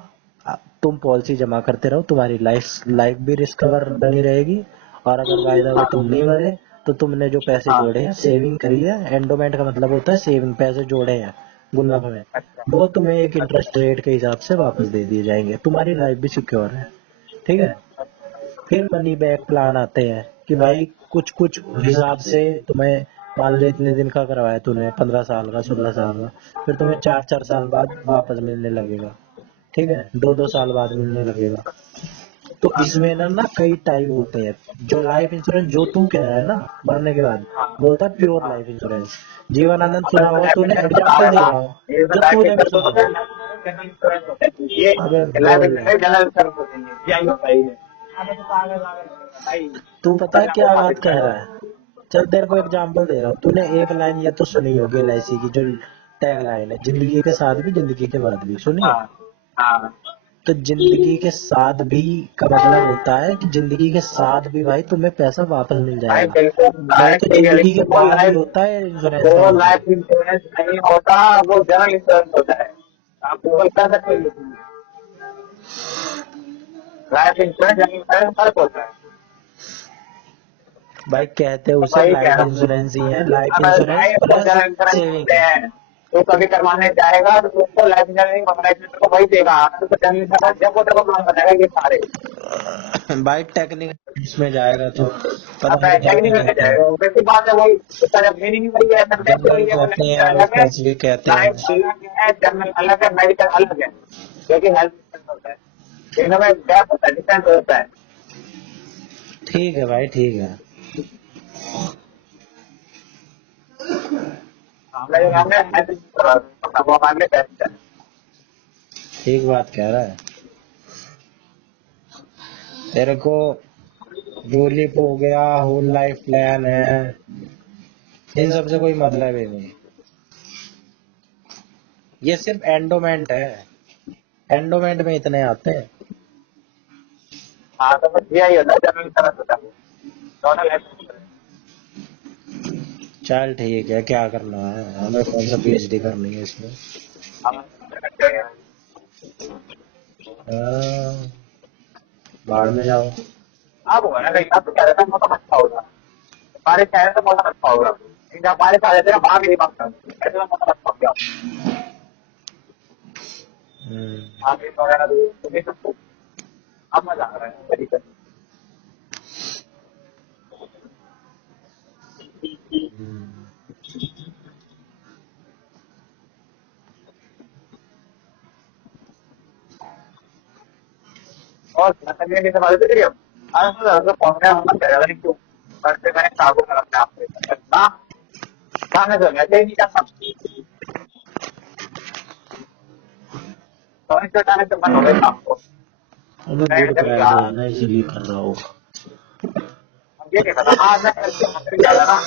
तुम पॉलिसी जमा करते रहो, तुम्हारी लाइफ लाइफ भी रिस्क कवर बनी रहेगी, और अगर बाय द वे तुम नहीं मरे तो तुमने जो पैसे हाँ जोड़े हैं, सेविंग करी है, एंडोमेंट का मतलब होता है सेविंग, पैसे जोड़े हैं गुल्लक में, अच्छा वो तुम्हें एक अच्छा इंटरेस्ट रेट के हिसाब से वापस दे दिए जाएंगे, तुम्हारी लाइफ भी सिक्योर है, ठीक है? फिर मनी बैक प्लान आते हैं कि भाई कुछ कुछ हिसाब से तुम्हें, मान लो इतने दिन का करवाया तूने, 15 साल का, 16 साल का, फिर तुम्हें 4-4 साल बाद वापस मिलने लगेगा, ठीक है? 2-2 साल बाद मिलने लगेगा। तो इसमें ना कई टाइप होते हैं। जो लाइफ इंश्योरेंस जो तू कह रहा है ना मरने के बाद, हाँ वो होता है प्योर हाँ। Life insurance. जीवनानंद अगर सुना मैं होगा लाइफ तूने, इंश्योरेंस एग्जाम्पल दे बताऊंगा, रहा हूँ, ये तो जब लाइफ तूने भी इंश्योरेंस सुना होता है होगा। ना, जनरल इंश्योरेंस होता है ये, अबे लाइफ बोल, इंश्योरेंस जनरल इंश्योरेंस होते हैं, यही होता है ये। अबे तो पागल पागल भाई, तू पता है आपको क्या बात बात कह रहा है? चल तेरे को एग्जाम्पल दे रहा हूँ, तूने एक लाइन ये तो सुनी होगी LIC की, जो टैग लाइन है, जिंदगी के साथ भी जिंदगी के बाद भी, सुनी है? हाँ हाँ तो जिंदगी के साथ भी का मतलब होता है कि जिंदगी के साथ भी भाई तुम्हें पैसा वापस मिल भाई जाएगा। बिल्कुल नहीं तो ठीक है, जिंदगी के लेकिन वो बाद ही लाइफ, होता है इंश्योरेंस का वो मतलब। लाइफ इंश्योरेंस नहीं होता, वो जनरल इंश्योरेंस होता है। आप गूगल कर सकते हो, लाइफ इंश्योरेंस जनरल इंश्योरेंस फर्क होता है। भाई कहते तो उसे वही कह लाइफ रहा हूँ, इंश्योरेंस ही है, लाइफ अब इंश्योरेंस भाई वो प्लस जनरल इंश्योरेंस होते सेविंग। हैं, तो कभी करवाने जाएगा तो उसको लाइफ इंश्योरेंस नहीं होगा, लाइफ इंश्योरेंस को वही देगा, तो जनरल इंश्योरेंस जब वो तेरे को काम बताएगा ये सारे। भाई टेक्निकल इसमें जाएगा तो पता अब नहीं क्या क्या टेक्निकल में कहते हैं। जाएगा, वैसी बात है, वही उसका जब मीनिंग वही है, सब वही जनरल है, वो कहते लाइफ हैं और अलग है, स्पेसिफिक कहते हैं। लाइफ अलग है, जनरल अलग है, मेडिकल अलग है, क्योंकि हेल्थ इंश्योरेंस होता है, इनमें गैप होता है, डिफरेंस होता है। ठीक है भाई, ठीक है। हमारे यहाँ में हेल्थ इंश्योरेंस वो हमारे लिए बेस्ट है। ठीक बात कह रहा है। तेरे को यूलिप हो गया, होल लाइफ प्लान है, इन सब से कोई मतलब ही नहीं। ये सिर्फ एंडोमेंट है, एंडोमेंट में इतने आते हैं। हाँ तो बस यही होता है, जनरल इंश्योरेंस होता है, दोनों लाइफ इंश्योरेंस। चल ठीक है, क्या करना है हमें, कौन सा PhD करनी है इसमें? हम करते हैं। हाँ, बाढ़ में जाओ। अब होगा ना कहीं, अब तो कह रहे थे मौसम अच्छा होगा, बारिश कह रहे थे मौसम अच्छा होगा, लेकिन जब बारिश आ जाती है ना भाग नहीं भागता, ऐसे में मौसम अच्छा हो गया, हम्म। बारिश वगैरह तो ये सब अब मजा आ रहा है तरीके से। संजय के सवाल तो करियो आज तो फोन में हम करेगा नहीं क्यों पर से मैंने काबू कर अपने आप पे ना खाने तो मैं नहीं चाहता तो इस टाइम से मन हो गया आपको उन्हें मैं गुड जब प्राइड यार है ना, इसीलिए कर रहा होगा। ये नहीं पता आज मैं क्या था ना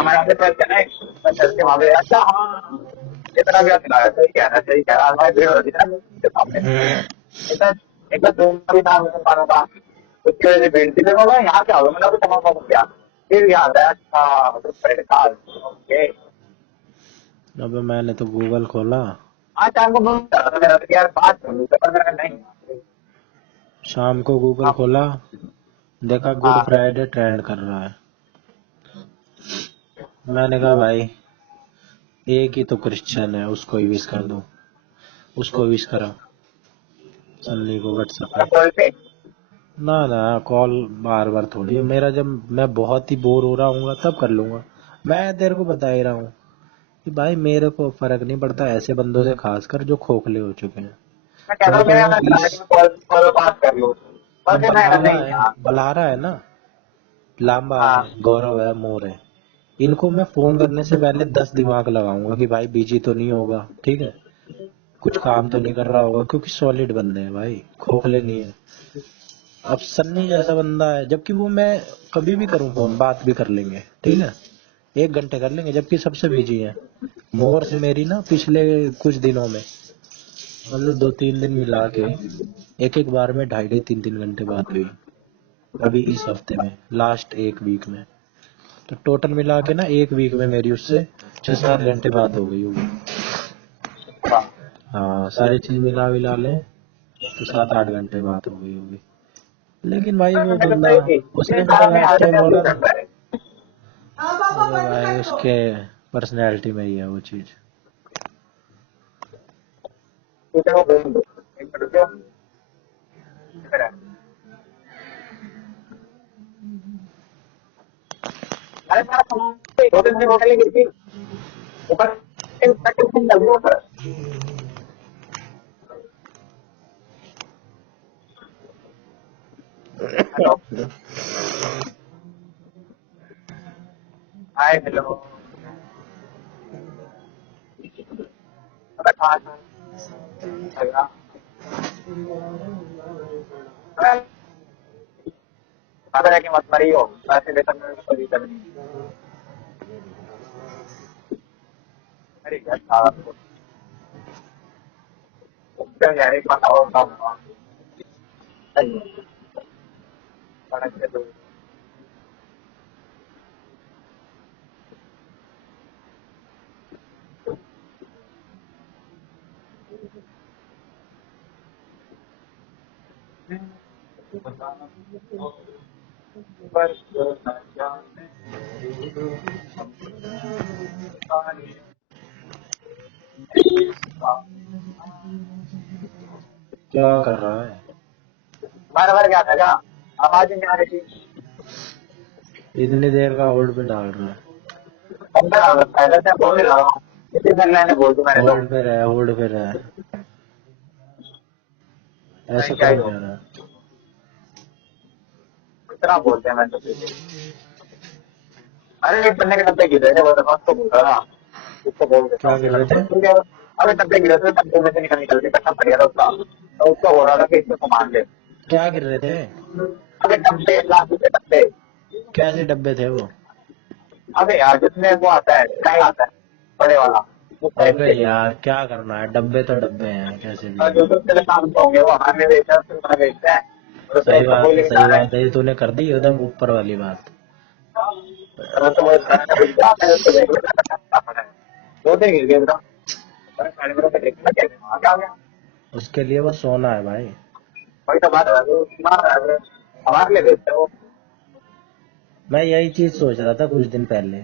हमारे यहाँ से पहले ना मैं चल के वहां पे अच्छा हाँ इतना भी खिलाया सही कह रहा भाई भीड़ होती है ना उसके सामने इतना एक बार दो भी था मुझे पानों का उसकी वजह से भीड़ थी मैं बोला यहाँ क्या होगा मैंने तो तमाम पापा क्या फिर याद आया अच्छा तो पहले साल ओके अब मैंने तो गूगल खोला, आज शाम को बहुत ज्यादा था मेरा तो यार बात करूँ तो 15 मिनट नहीं शाम को गूगल हाँ खोला, देखा गुड हाँ फ्राइडे ट्रेंड कर रहा है। मैंने कहा भाई एक ही तो क्रिश्चियन है, उसको ही विश कर दो, उसको विश करा सन्नी को व्हाट्सएप पे। कॉल पे ना ना कॉल बार बार थोड़ी, मेरा जब मैं बहुत ही बोर हो रहा हूँ तब कर लूंगा। मैं तेरे को बता ही रहा हूँ कि भाई मेरे को फर्क नहीं पड़ता ऐसे बंदों से, खासकर जो खोखले हो चुके हैं। मैं कह रहा मैं हूँ तो मेरा वो मैं 20 कॉल कॉल बात कर लूँ पर अब फिर मैं नहीं यार बुला रहा है ना, लांबा हाँ है, गौरव है, मोर है, इनको मैं फोन करने से पहले 10 दिमाग लगाऊंगा कि भाई बिजी तो नहीं होगा, ठीक है, कुछ काम तो नहीं कर रहा होगा, क्योंकि सॉलिड बंदे हैं भाई, खोखले नहीं है। अब सन्नी जैसा बंदा है, जबकि वो मैं कभी भी करूं फोन बात भी कर लेंगे, ठीक है, 1 घंटे कर लेंगे, जबकि सबसे बिजी है। मोर से मेरी ना पिछले कुछ दिनों में, मतलब 2-3 दिन मिला के एक एक बार में 2.5-3 घंटे बात हुई। अभी इस हफ्ते में लास्ट 1 वीक में तो टोटल मिला के ना 1 वीक में मेरी उससे 6-7 घंटे बात हो गई होगी। हाँ सारी चीज मिला विला ले तो 7-8 घंटे बात हो गई होगी। लेकिन भाई वो मैं तो बंदा, सही थी उसने ये मुझे सारा में लास्ट हालत टाइम में बोला अभी ना, तक है अबे भाई उसके पर्सनैलिटी में ही है वो चीज। तो वो बोल दो एक मिनट रुको अरे सारा सामान होटल में होटल गिर गई ऊपर ऊपर हेलो हाय हेलो अबे कहाँ चल रहा अगर है कि मत मरी हो वैसे वेतन में कोई करनी अरे क्या था आपको उसका यार एक बताओ काम सड़क से दूर बस न जाने क्या कर रहा है? बार बार क्या था क्या आवाज नहीं आ रही थी इतनी देर का होल्ड पे डाल रहा है। पहले से बोल रहा हूँ इतनी देर मैंने बोल दूं मैंने तो होल्ड पे रहा, ऐसा नहीं क्या ही कौन हो कह रहा है? इतना बोलते हैं मैं तो अरे एक बनने के डब्बे गिर रहे थे वो तो मस्त बोल रहा था उसको बोल देता क्या हूँ कर रहे थे? ठीक है अरे डब्बे गिरे थे डब्बे में से निकल के कट्टा पड़ गया था उसका तो उसको हो रहा था कि इसको मान ले क्या गिर रहे थे? अबे डब्बे लाठी के डब्बे कैसे डब्बे थे वो? अबे यार जिसमें वो आता है टाइम आता है बड़े वाला उस टाइप अबे के यार क्या करना है, डब्बे तो डब्बे हैं कैसे भी और हैं। जो सबसे काम तो होंगे वो हमें बेचता है फिर हमें बेचता है और उसको उसको कोई लेके सही जा रहा बात है, ये तूने कर दी एकदम ऊपर वाली बात। है तो वो इतना कुछ जाता है उसको देख लो दो दिन गिर गए एकदम पर खाने में तो देखना क्या वहाँ क्या हो गया उसके लिए वो सोना है भाई। वही तो बात है वो हमारे लिए बेचते हैं वो मैं यही चीज सोच रहा था कुछ दिन पहले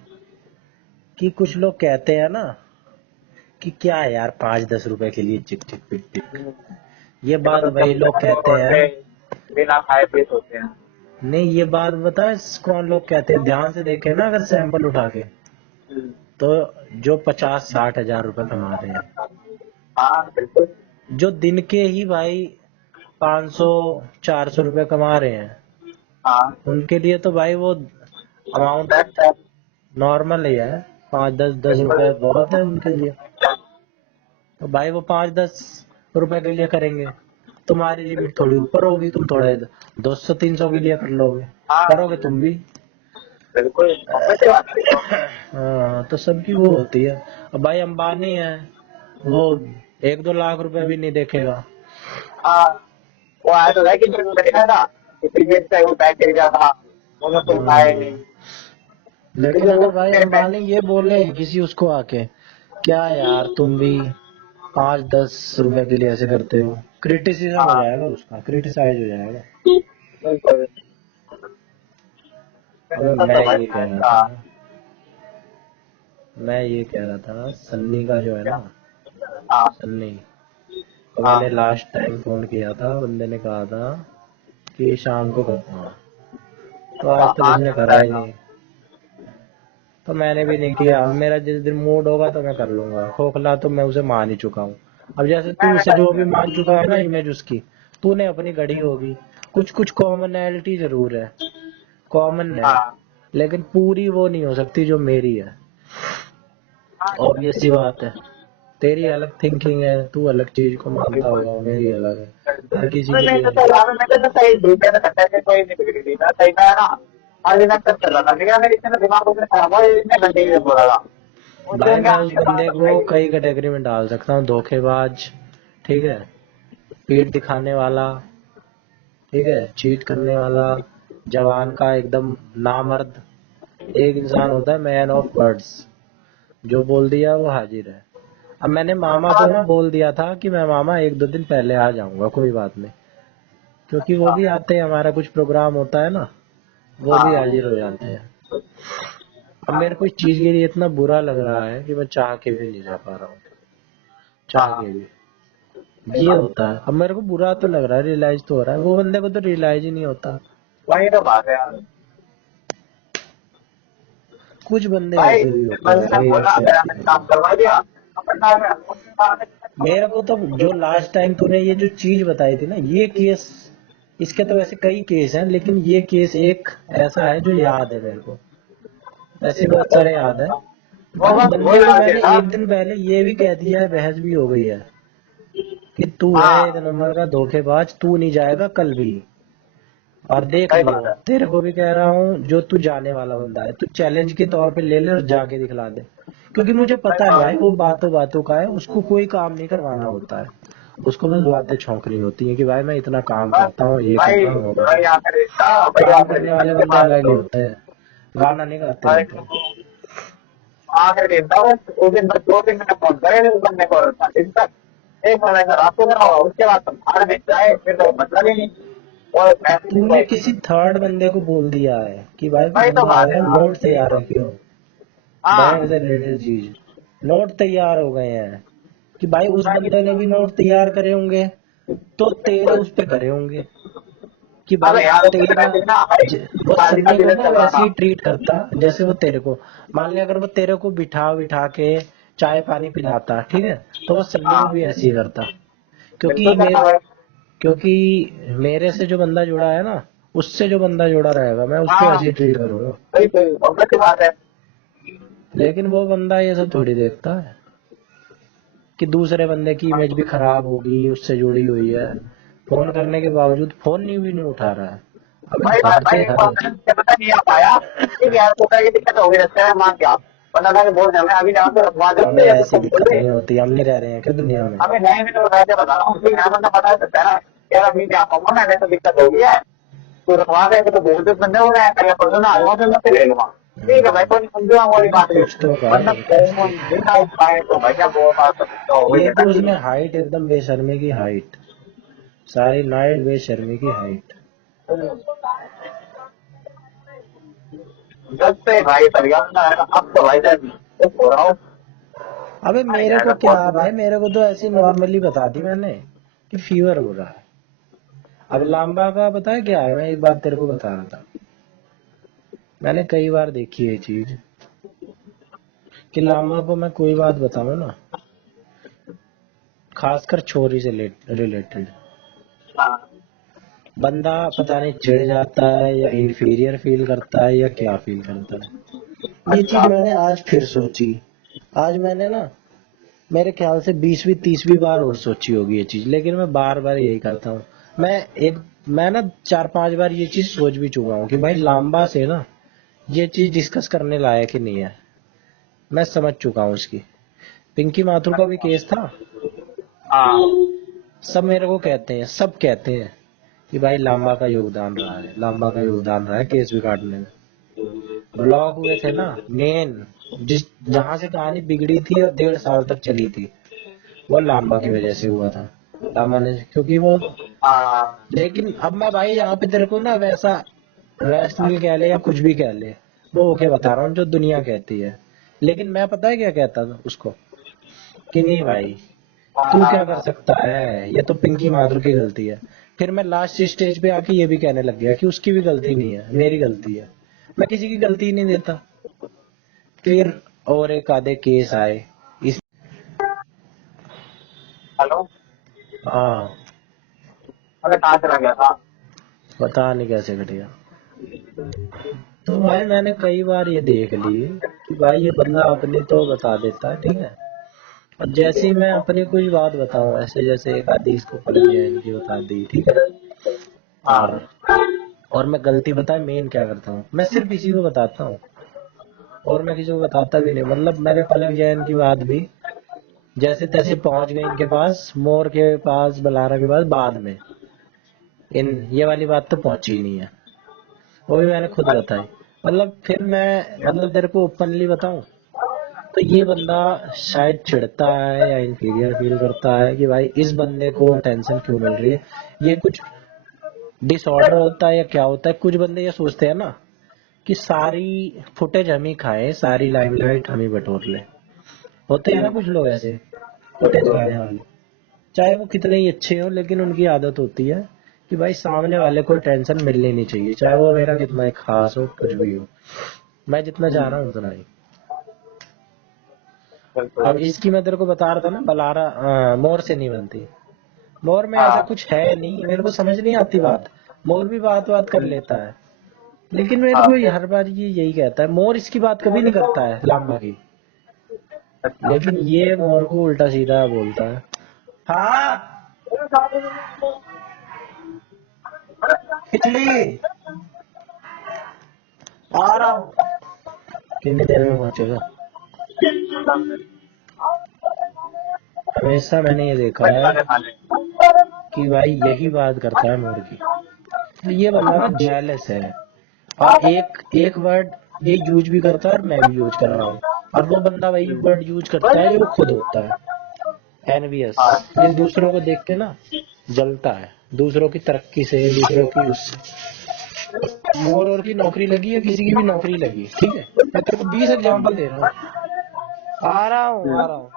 कि कुछ लोग कहते हैं ना कि क्या है यार 5-10 रुपए के लिए चिक चिक पिक पिक, ये देखो बात तो वही लोग कहते हैं। बिना खाए पिए सोते हैं नहीं ये बात बता कौन लोग कहते हैं, ध्यान से देखे ना अगर सैंपल उठा के, तो जो 50-60 हजार रुपए कमा रहे हैं, हाँ बिल्कुल जो दिन के ही भाई 500-400 रुपए कमा रहे हैं, हाँ उनके लिए तो भाई वो अमाउंट बेस्ट है। नॉर्मल ही है। 5-10 रुपए बहुत है उनके लिए। तो भाई वो 5-10 रुपए के लिए करेंगे, तुम्हारी लिमिट थोड़ी ऊपर होगी, तुम थोड़े 200-300 के लिए कर लोगे, हाँ करोगे तुम भी। बिल्कुल, obvious सी बात है। हाँ, तो सबकी वो होती है। अब भाई अंबानी है, वो 1-2 लाख रुपए भी नहीं देखेगा। हाँ वो आया तो है कि जो देखा था कि प्रीवियस टाइम वो पैक कर गया था, उन्होंने तो उठाए नहीं। लेकिन अगर भाई अंबानी ये बोले किसी उसको आके, क्या यार तुम भी 5-10 रुपए के लिए ऐसे करते हो, क्रिटिसिज्म हो हाँ जाएगा, उसका क्रिटिसाइज हो जाएगा। बिल्कुल। अबे तो मैं भाई ये कह रहा हाँ था मैं ये कह रहा था सन्नी का जो है ना, हाँ सन्नी को हाँ मैंने लास्ट टाइम फोन किया था, बंदे ने कहा था कि शाम को करूँगा, तो आज तक हाँ उसने करा ही नहीं। तो मैंने भी नहीं किया। अब मेरा जिस दिन मूड होगा तो मैं कर लूंगा, खोखला तो मैं उसे मान ही चुका हूँ। अब जैसे तू उसे जो भी मान चुका है ना इमेज उसकी, तूने अपनी गढ़ी होगी। कुछ कुछ कॉमनैलिटी जरूर है, कॉमन है, हाँ लेकिन पूरी वो नहीं हो सकती जो मेरी है। हाँ ऑब्वियस सी बात है, तेरी अलग थिंकिंग है, तू अलग चीज को मानता बिल्कुल। होगा, मेरी अलग है, हर किसी अरे की मैं ये तो है। यार मैं तो सही ठीक है ना करता है, कोई नहीं बिगड़ी था सही था ना। हर दिन तक चल रहा था लेकिन मेरे इतना दिमाग उसने खराब हुआ, इतने घंटे के लिए बोला था उस भाई दिन क्या मैं उस आने के बंदे बाद को कई कैटेगरी में डाल सकता हूँ, धोखेबाज, ठीक है, पीठ दिखाने वाला, ठीक है, चीट करने वाला, जवान का एकदम नामर्द। एक इंसान होता है मैन ऑफ वर्ड्स, जो बोल दिया वो हाजिर है। अब मैंने मामा को ना बोल दिया था कि मैं मामा 1-2 दिन पहले आ जाऊंगा, कोई बात नहीं, क्योंकि वो भी आते हैं, हमारा कुछ प्रोग्राम होता है ना, वो भी हाँ हाजिर हो जाते हैं। अब मेरे को इस चीज के लिए इतना बुरा लग रहा है कि मैं चाह के भी नहीं जा पा रहा हूँ, चाह हाँ के भी। सही ये बात। होता है। अब मेरे को बुरा तो लग रहा है, रियलाइज तो हो रहा है, वो बंदे को तो रियलाइज ही नहीं होता। वही तो बात है यार। कुछ बंदे भाई ऐसे भी होते हैं बंदे ने भाई, बोला ऐसे। मेरा मैंने काम करवा दिया अपन काम में मेरे को तो जो लास्ट टाइम तूने ये जो चीज बताई थी ना, ये केस, इसके तो वैसे कई केस हैं, लेकिन ये केस एक ऐसा है जो याद है मेरे को, ऐसे बहुत सारे याद है। वो उस बस वो बंदे को लगा दिया मैंने था। एक दिन पहले ये भी कह दिया है, बहस भी हो गई है कि तू है एक हाँ नंबर का धोखेबाज, तू नहीं जाएगा कल भी। और देख सही लियो, बात है। तेरे को भी कह रहा हूँ, जो तू जाने वाला बंदा है, तू चैलेंज के तौर पे ले ले और जाके दिखला दे, क्योंकि मुझे पता है भाई वो बातों बातों का है, उसको कोई काम नहीं करवाना होता है, उसको बस बातें छौंकनी होती है कि भाई मैं इतना काम बस करता हूँ, ये कर भाई रहा हूँ, वो कर रहा भाई हूँ। आकर रिश्ता भाई काम आकर करने रिश्ता वाले के बंदे बाद अलग ही तो होते हैं, गाना नहीं गाते भाई रहते। आकर रिश्ता उस दिन बस 2-3 मिनट फोन करे उस बंदे को दिन तक एक महीने का रात को ना हुआ उसके बाद तो बाहर बेच जाए फिर तो मतलब ही नहीं। और मैसेज भी तूने कोई किसी थर्ड बंदे को बोल दिया है कि भाई कोई भाई तो बंदा बात है आया, यार। नोट तैयार रखियो, बैंक हाँ से रिलेटेड चीज, नोट तैयार हो गए हैं कि भाई उस भाई बंदे ने भी नोट तैयार करे होंगे, तो तेरे उस पे करे होंगे कि भाई अबे यार उसके तेरा वैसे ना भाई वो शादी का सन्नी को बिजनेस ना चल रहा वैसे था। ही ट्रीट करता जैसे वो तेरे को, मान लिया अगर वो तेरे को बिठा बिठा के चाय पानी पिलाता, ठीक है, तो वो सन्नी को हाँ भी ऐसे ही करता, बिल्कुल क्योंकि करना मेरे भाई। क्योंकि मेरे से जो बंदा जुड़ा है ना, उससे जो बंदा जुड़ा रहेगा मैं उसको हाँ ऐसे ही ट्रीट करूंगा। सही सही बहुत अच्छी बात है। लेकिन वो बंदा ये सब थोड़ी देखता है कि दूसरे बंदे की इमेज भी खराब होगी, उससे जुड़ी हुई है, फोन करने के बावजूद फोन नहीं भी नहीं उठा रहा है। अबे भाई हद भाई पे हद। मुझे पता नहीं आ पाया ठीक है यार तो ये दिक्कत हो गई रास्ते में मान क्या पता था कि बहुत हमें अभी जाओ तो रखवा अबे दे या ऐसी तो बोल दिक्कत दे। नहीं होती, हम नहीं रह रहे हैं क्या दुनिया में। हमें नए में तो वैसे बता रहा हूँ कि नया बंदा पता सकता है ना यार अभी नहीं आ पाऊंगा मैंने तो दिक्कत हो गई है तो रखवा दे तो बहुत बंदे हो रहे हैं पहले परसों ना आऊंगा फिर मैं फिर ले लूंगा। ठीक है भाई कोई नहीं समझूंगा वाली अरे बात है। कुछ तो वरना कर, कुछ तो फोन बिना उठाए तो भैया बहुत बात तो हो गई है एक ना तो कि उसमें हाइट एकदम बेशर्मी की हाइट, सारी नाइट बेशर्मी की हाइट। जब से भाई परिवार में आएगा अब तो भाई साहब तो हो रहा हूँ अबे आ मेरे को जाएगा क्या बहुत भाई, बार। मेरे को तो ऐसी नॉर्मली बता दी मैंने कि फीवर हो रहा है। अब लांबा का पता है क्या है, मैं एक बात तेरे को बता रहा था, मैंने कई बार देखी है ये चीज कि लांबा को मैं कोई बात बताऊं ना, खासकर छोरी से रिलेटेड, हाँ बंदा पता नहीं चिढ़ जाता है या इंफीरियर फील करता है या क्या फील करता है। ये चीज मैंने आज फिर सोची। आज मैंने ना मेरे ख्याल से 20वीं 30वीं बार और सोची होगी ये चीज, लेकिन मैं बार बार यही करता हूँ। मैं ना 4-5 बार ये चीज सोच भी चुका हूँ कि भाई लांबा से ना ये चीज डिस्कस करने लायक ही नहीं है। मैं समझ चुका हूँ इसकी। पिंकी माथुर का भी केस था। हाँ सब मेरे को कहते हैं, सब कहते हैं कि भाई लांबा का योगदान रहा है, लांबा का योगदान रहा है केस भी काटने में। ब्लॉक हुए थे ना मेन, जिस जहां से कहानी बिगड़ी थी और 1.5 साल तक चली थी, वो लांबा की वजह से हुआ था। लांबा ने, क्योंकि वो, हाँ लेकिन अब मैं भाई यहाँ पे तेरे को ना वैसा रैशनल कह ले या कुछ भी कह ले, वो ओके बता रहा हूँ जो दुनिया कहती है। लेकिन मैं पता है क्या कहता था उसको, कि नहीं भाई तू क्या कर सकता है, ये तो पिंकी माथुर की गलती है। फिर मैं लास्ट स्टेज पे आके ये भी कहने लग गया कि उसकी भी गलती नहीं है, मेरी गलती है। मैं किसी की गलती ही नहीं देता। फिर और एक आधे केस आए इस, हेलो। हाँ अरे कहाँ चला गया था? पता नहीं कैसे घट गया। तो भाई मैंने कई बार ये देख ली कि भाई ये बंदा अपनी तो बता देता है, ठीक है, और जैसे ही मैं अपनी कोई बात बताऊं, ऐसे जैसे एक आदि इसको पड़ गया इनकी बता दी, ठीक है, हाँ और मैं गलती बताए मेन क्या करता हूँ, मैं सिर्फ इसी को बताता हूँ और मैं किसी को बताता भी नहीं। मतलब मैंने पलक जैन की बात भी जैसे तैसे पहुंच गई इनके पास, मोर के पास, बलारा के पास, बाद में इन ये वाली बात तो पहुंची ही नहीं है, वो भी मैंने खुद बताई। मतलब फिर मैं, मतलब तेरे को ओपनली बताऊं तो ये बंदा शायद चिढ़ता है या इंफीरियर फील करता है कि भाई इस बंदे को टेंशन क्यों मिल रही है, ये कुछ डिसऑर्डर होता है या क्या होता है। कुछ बंदे ये सोचते हैं ना कि सारी फुटेज हम ही खाएं, सारी लाइमलाइट हम ही बटोर ले। होते हैं ना कुछ लोग ऐसे फुटेज खाने वाले, चाहे वो कितने ही अच्छे हो, लेकिन उनकी आदत होती है कि भाई सामने वाले को टेंशन मिलनी नहीं चाहिए, चाहे वो मेरा कितना ही खास हो, कुछ भी हो, मैं जितना चाह रहा हूँ उतना ही। बिल्कुल। अब इसकी मैं तेरे को बता रहा था ना, बलारा मोर से नहीं बनती। मोर में ऐसा हाँ कुछ है नहीं, मेरे को समझ नहीं आती बात। मोर भी बात बात कर लेता है, लेकिन मेरे हाँ को हर बार ये यही कहता है, मोर इसकी बात कभी नहीं करता है लांबा की, अच्छा। लेकिन ये मोर को उल्टा सीधा बोलता है। हाँ खिचड़ी आ रहा हूँ, कितनी देर में पहुंचेगा। हमेशा मैंने ये देखा है कि भाई यही बात करता है मोर की। तो ये बंदा ना जेलस है, और एक एक वर्ड ये यूज भी करता है और मैं भी यूज कर रहा हूँ, और वो बंदा वही वर्ड यूज करता है जो वो खुद होता है, एनवियस। ये दूसरों को देख के ना जलता है, दूसरों की तरक्की से, दूसरों की उससे। मोर और की नौकरी लगी है, किसी की भी नौकरी लगी, ठीक है, मैं तेरे को 20 एग्जाम्पल दे रहा हूँ, आ रहा हूँ आ रहा हूँ,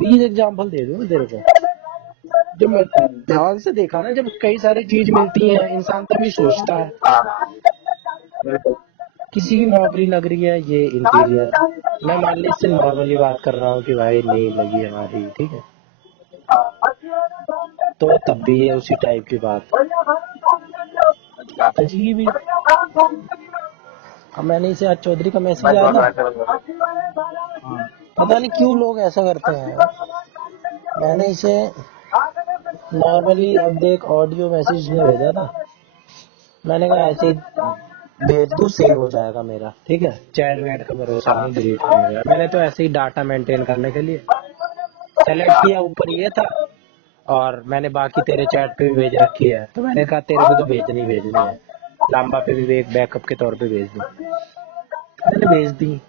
20 एग्जाम्पल दे दूँ तेरे को। जब मैं ध्यान से देखा ना, जब कई सारी चीज मिलती है इंसान तभी सोचता है। किसी की नौकरी लग रही है, ये इंटीरियर, मैं मान ली इससे नॉर्मली बात कर रहा हूँ कि भाई नहीं लगी हमारी, ठीक है, तो तब भी ये उसी टाइप की बात की भी। अब मैंने इसे आज चौधरी का मैसेज आया था, पता नहीं क्यों लोग ऐसा करते हैं। मैंने इसे नॉर्मली अब देख ऑडियो मैसेज में भेजा था, मैंने कहा ऐसे ही भेज दूं, सेव हो जाएगा मेरा, ठीक है, चैट वैट का भरोसा नहीं, डिलीट हो गया। मैंने तो ऐसे ही डाटा मेंटेन करने के लिए सेलेक्ट किया, ऊपर ये था, और मैंने बाकी तेरे चैट पे भी भेज रखी है, तो मैंने कहा तेरे पे तो भेजनी है, लांबा पे भी एक बैकअप के तौर पे भेज दूं, मैंने भेज दी।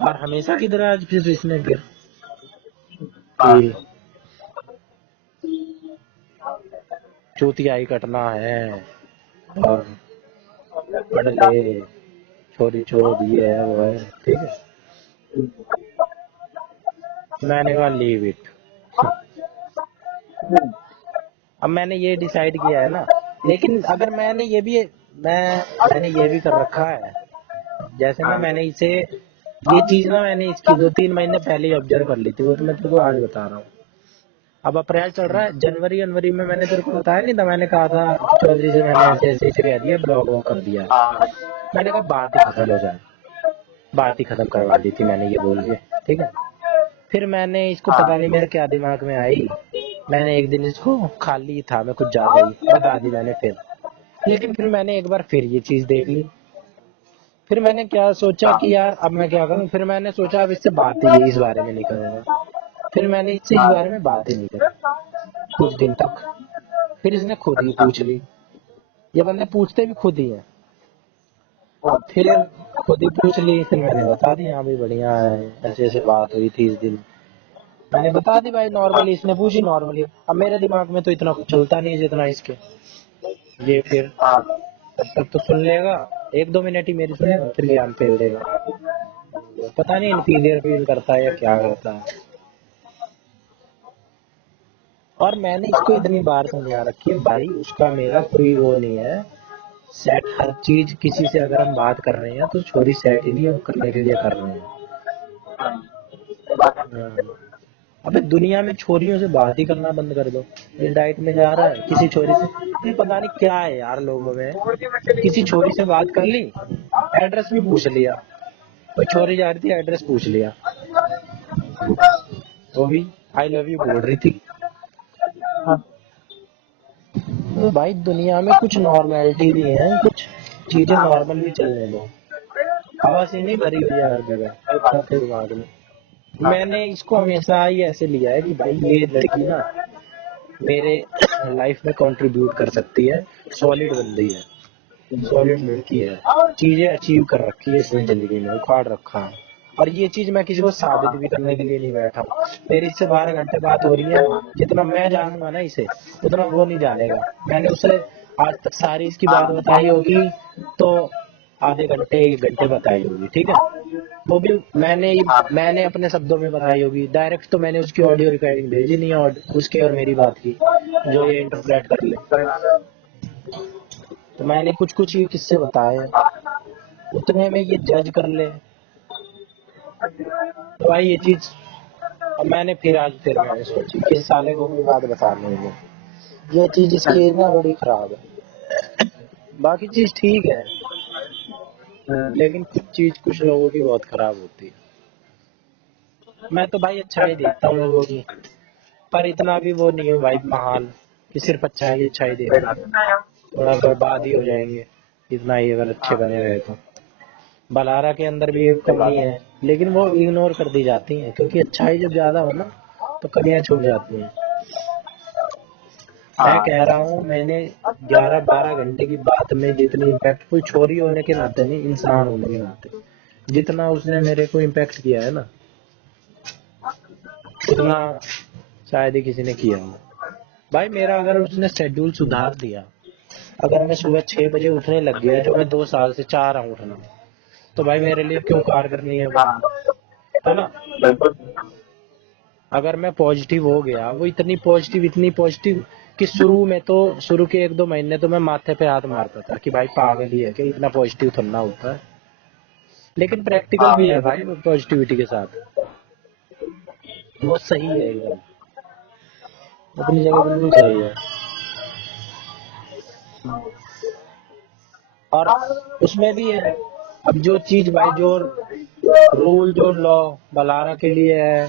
और हमेशा की तरह आज फिर इसने फिर कि चूतियाई कटना है और पढ़ ले, छोरी छोड़, ये है वो है, ठीक है, मैंने कहा लीव इट। अब मैंने ये डिसाइड किया है ना, लेकिन अगर मैंने ये भी कर रखा है, जैसे ना मैंने इसे, ये चीज ना मैंने इसकी 2-3 महीने पहले ही ऑब्जर्व कर ली थी, वो तो मैं तेरे को आज बता रहा हूँ। अब अप्रैल चल रहा है, जनवरी जनवरी में मैंने तेरे को बताया नहीं था, मैंने कहा था चौधरी से मैंने ऐसे ऐसे ऐसे कह दिया, ब्लॉग वॉग कर दिया। हाँ मैंने कहा बात ही खत्म हो जाए, बात ही खत्म करवा दी थी मैंने ये बोल के, ठीक है। फिर मैंने इसको पता नहीं मेरे क्या दिमाग में आई, मैंने एक दिन इसको खाली था मैं कुछ ज्यादा ही बता दी मैंने फिर। लेकिन फिर मैंने एक बार फिर ये चीज देख ली, फिर मैंने क्या सोचा कि यार अब मैं क्या करूं, फिर मैंने सोचा अब इससे बात ही इस बारे में नहीं करूंगा। फिर मैंने इससे इस बारे में बात ही नहीं करी कुछ दिन तक। फिर इसने खुद ही पूछ ली, ये बंदे पूछते भी खुद ही है। फिर खुद ही पूछ ली, फिर मैंने बता दी हाँ भाई बढ़िया है, ऐसे ऐसे बात हुई थी इस दिन, मैंने बता दी भाई नॉर्मली। इसने पूछी नॉर्मली, अब मेरे दिमाग में तो इतना कुछ चलता नहीं है जितना इसके। ये फिर हाँ तब तक तो सुन लेगा, एक दो मिनट ही मेरी सुनेगा, फिर ज्ञान फेल देगा। पता नहीं इन्फीरियर फील करता है या क्या करता है। और मैंने इसको इतनी बार समझा रखी है भाई, उसका मेरा कोई वो नहीं है। सेट हर चीज, किसी से अगर हम बात कर रहे हैं तो छोरी सेट ही नहीं हम करने के लिए कर रहे हैं। हाँ। अबे दुनिया में छोरियों से बात ही करना बंद कर दो। ये डाइट में जा रहा है किसी छोरी से, ये पता नहीं क्या है यार लोगों में, किसी छोरी से बात कर ली, एड्रेस भी पूछ लिया, कोई छोरी जा रही थी एड्रेस पूछ लिया, वो भी आई लव यू बोल रही थी। हाँ। तो भाई दुनिया में कुछ नॉर्मेलिटी भी है, कुछ चीजें नॉर्मल भी चलने दो। हवा से नहीं भरी हुई है हर जगह आपके दिमाग में। मैंने इसको हमेशा ही ऐसे लिया है कि भाई ये लड़की ना मेरे लाइफ में कंट्रीब्यूट कर सकती है, सॉलिड बंदी है, सॉलिड लड़की है, चीजें अचीव कर रखी है इसने जिंदगी में, उखाड़ रखा है। और ये चीज मैं किसी को साबित भी करने के लिए नहीं बैठा हूँ। मेरी इससे 12 घंटे बात हो रही है, जितना मैं जानूंगा ना इसे उतना वो नहीं जानेगा। मैंने उसे आज तक सारी इसकी बात बताई होगी तो आधे घंटे 1 घंटे बताई होगी, ठीक है। वो भी मैंने अपने शब्दों में बताई होगी, डायरेक्ट तो मैंने उसकी ऑडियो रिकॉर्डिंग भेजी नहीं है, और उसकी और मेरी बात की जो ये इंटरप्रेट कर ले। तो मैंने कुछ कुछ ही किस्से बताए हैं, उतने में ये जज कर ले। तो भाई ये चीज अब मैंने फिर मैंने सोची कि इस साले को कोई बात बतानी है, ये चीज इसकी ना बड़ी खराब है। बाकी चीज ठीक है, लेकिन कुछ चीज कुछ लोगों की बहुत खराब होती है। मैं तो भाई अच्छा ही देखता हूँ लोगों की, पर इतना भी वो नहीं है भाई महान कि सिर्फ अच्छा ही दे रहे हैं। थोड़ा बर्बाद ही हो जाएंगे इतना ही अगर अच्छे बने रहे तो। बलारा के अंदर भी एक कमी है, लेकिन वो इग्नोर कर दी जाती है, क्योंकि अच्छाई जब ज्यादा हो ना तो कमियां छूट जाती हैं। मैं कह रहा हूँ मैंने 11-12 घंटे की बात में जितनी इम्पैक्टफुल छोरी होने के नाते नहीं, इंसान होने के नाते जितना उसने मेरे को इम्पैक्ट किया है ना, उतना शायद ही किसी ने किया हो। भाई मेरा अगर उसने शेड्यूल सुधार दिया, अगर मैं सुबह 6 बजे उठने लग गया जो मैं 2 साल से चाह रहा हूँ उठना, तो भाई मेरे लिए क्यों कार करनी है वो, है ना। अगर मैं पॉजिटिव हो गया, वो इतनी पॉजिटिव कि शुरू के 1-2 महीने तो मैं माथे पे हाथ मारता था कि भाई पागल ही है कि इतना पॉजिटिव थोड़ा होता है। लेकिन प्रैक्टिकल भी है भाई वो पॉजिटिविटी के साथ, वो सही है एकदम, अपनी जगह बिल्कुल सही है। और उसमें भी है, अब जो चीज भाई जो रूल जो लॉ बलारा के लिए है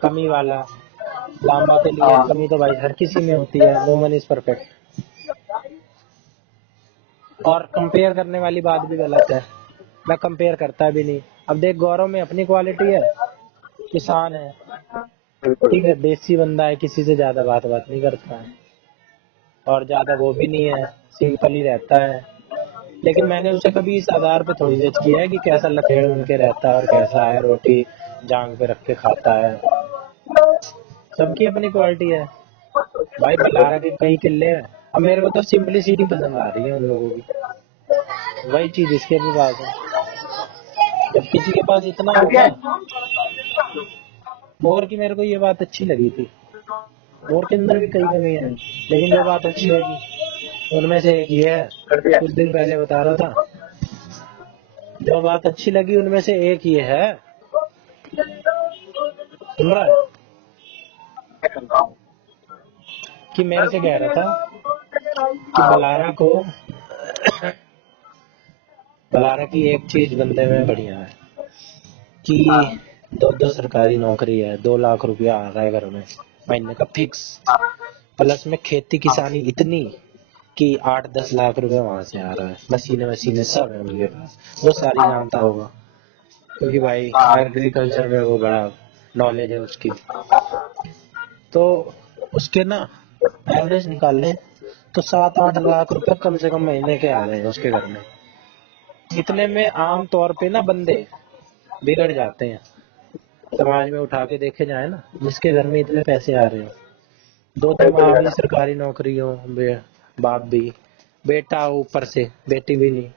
कमी वाला, लांबा के लिए कमी तो भाई हर किसी में होती है, नो वन इज परफेक्ट। और कंपेयर करने वाली बात भी गलत है, मैं कंपेयर करता भी नहीं। अब देख गौरव में अपनी क्वालिटी है, किसान है, ठीक है, देसी बंदा है, किसी से ज्यादा बात नहीं करता है, और ज्यादा वो भी नहीं है, सिंपल ही रहता है। लेकिन मैंने उसे कभी इस आधार पे थोड़ी जज किया है कि कैसा लखेड़ बन के रहता है और कैसा है, रोटी जांग पे रख के खाता है। सबकी अपनी क्वालिटी है भाई, बलारा के कई किले हैं। अब मेरे को तो सिंपलिसिटी पसंद आ रही है उन लोगों की, वही चीज इसके भी पास है। जब किसी के पास इतना होगा, मोर की मेरे को ये बात अच्छी लगी थी, मोर के अंदर भी कई कमी है, लेकिन जो बात अच्छी लगी उनमें से एक ये है, कुछ दिन पहले बता रहा था, जो बात अच्छी लगी उनमें से एक ये है, सुन रहा है, कि मेरे से कह रहा था कि बलारा की एक चीज बंदे में बढ़िया है कि हाँ, 2 सरकारी नौकरी है, 2 लाख रुपया आ रहा है घर में महीने का फिक्स, प्लस में खेती किसानी इतनी कि 8-10 लाख रुपए वहां से आ रहा है, मशीनें मशीनें सब है उनके पास, वो सारी जानता होगा क्योंकि भाई हाँ, एग्रीकल्चर में वो बड़ा नॉलेज है उसकी। तो उसके ना एवरेज निकाले तो 7-8 लाख रुपए कम से कम महीने के आ रहे हैं उसके घर में। इतने में आम तौर पे ना बंदे बिगड़ जाते हैं, समाज में उठा के देखे जाए ना, जिसके घर में इतने पैसे आ रहे हो, 2 तो बिल्कुल माँ भी बेटा। सरकारी नौकरी हो, बाप भी, बेटा ऊपर से बेटी भी नहीं,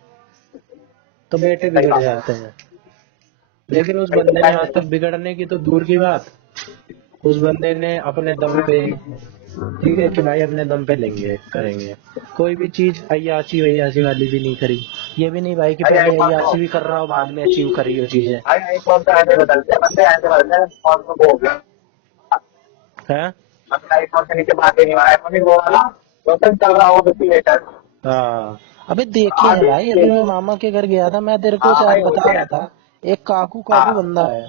तो बेटे सही बिगड़ बात जाते है। हैं। लेकिन उस बंदे ने आज तक बिगड़ने की तो दूर की बात, उस बंदे ने अपने दम पे, ठीक है कि भाई अपने दम पे लेंगे करेंगे, कोई भी चीज अय्याशी वैयाशी वाली भी नहीं करी, ये भी नहीं भाई कि भाई पहले आईफोन तो अय्याशी भी कर रहा हो बाद में अचीव करी हो चीजें। भाई आईफोन तो ऐसे बदलते हैं बंदे, ऐसे बदलते हैं फोन को वो हो गया। है। अपने आईफोन से नीचे बात ही नहीं हो रहा, आईफोन ही वो वाला जो तक चल रहा हो 50 लीटर। हाँ, अबे देखे हैं आगे भाई, अभी मैं देखो। मामा के घर गया था, मैं तेरे को हाँ शायद भाई बता होते रहा हैं। था, एक काकू काकू हाँ, बंदा है,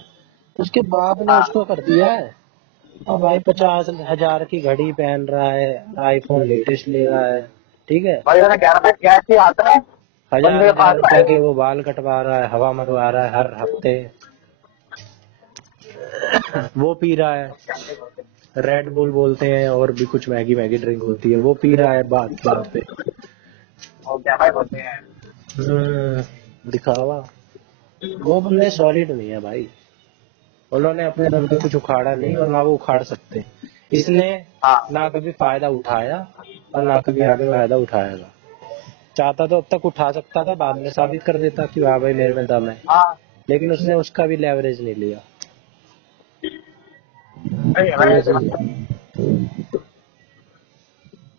उसके बाप ने हाँ, उसको कर दिया है, और भाई 50,000 की घड़ी पहन रहा है, आईफोन लेटेस्ट ले रहा है, ठीक है, भाई मैंने कह रहा था कैसे आता है हजार बंदे के हजार पास रुपए भाई। के वो बाल कटवा रहा है, हवा मरवा रहा है हर हफ्ते, वो पी रहा है, रेड बुल बोलते हैं और भी कुछ मैगी मैगी ड्रिंक होती है, वो पी रहा है बात बात पे। वो क्या भाई होते हैं। दिखावा। वो बंदे सॉलिड नहीं है भाई, उन्होंने अपने दम पे कुछ उखाड़ा नहीं और ना वो उखाड़ सकते, इसलिए हाँ, ना कभी फायदा उठाया और ना कभी आगे फायदा उठाएगा। चाहता तो अब तक उठा सकता था, बाद में साबित कर देता कि वाह भाई मेरे में दम है, हाँ, लेकिन उसने उसका भी लेवरेज नहीं लिया। भाई तो भाई ये ऐसे चीज बंदे है।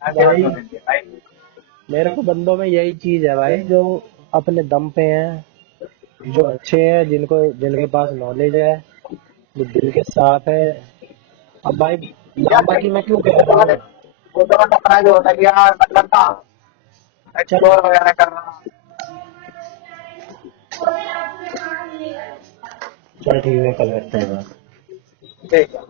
ऐसे बंदे भाई होने चाहिए भाई। मेरे को बंदों में यही चीज है भाई, जो अपने दम पे हैं, जो अच्छे हैं, जिनको जिनके पास नॉलेज है, जो दिल के साफ है। अब भाई यार मामा की कहीं मैं क्यों कह रहा हूँ। वो तो मतलब अपना जो होता है कि यार मतलब था चल एक्सप्लोर वगैरह करना। चल ठीक है, कल करते हैं बात। ठीक है।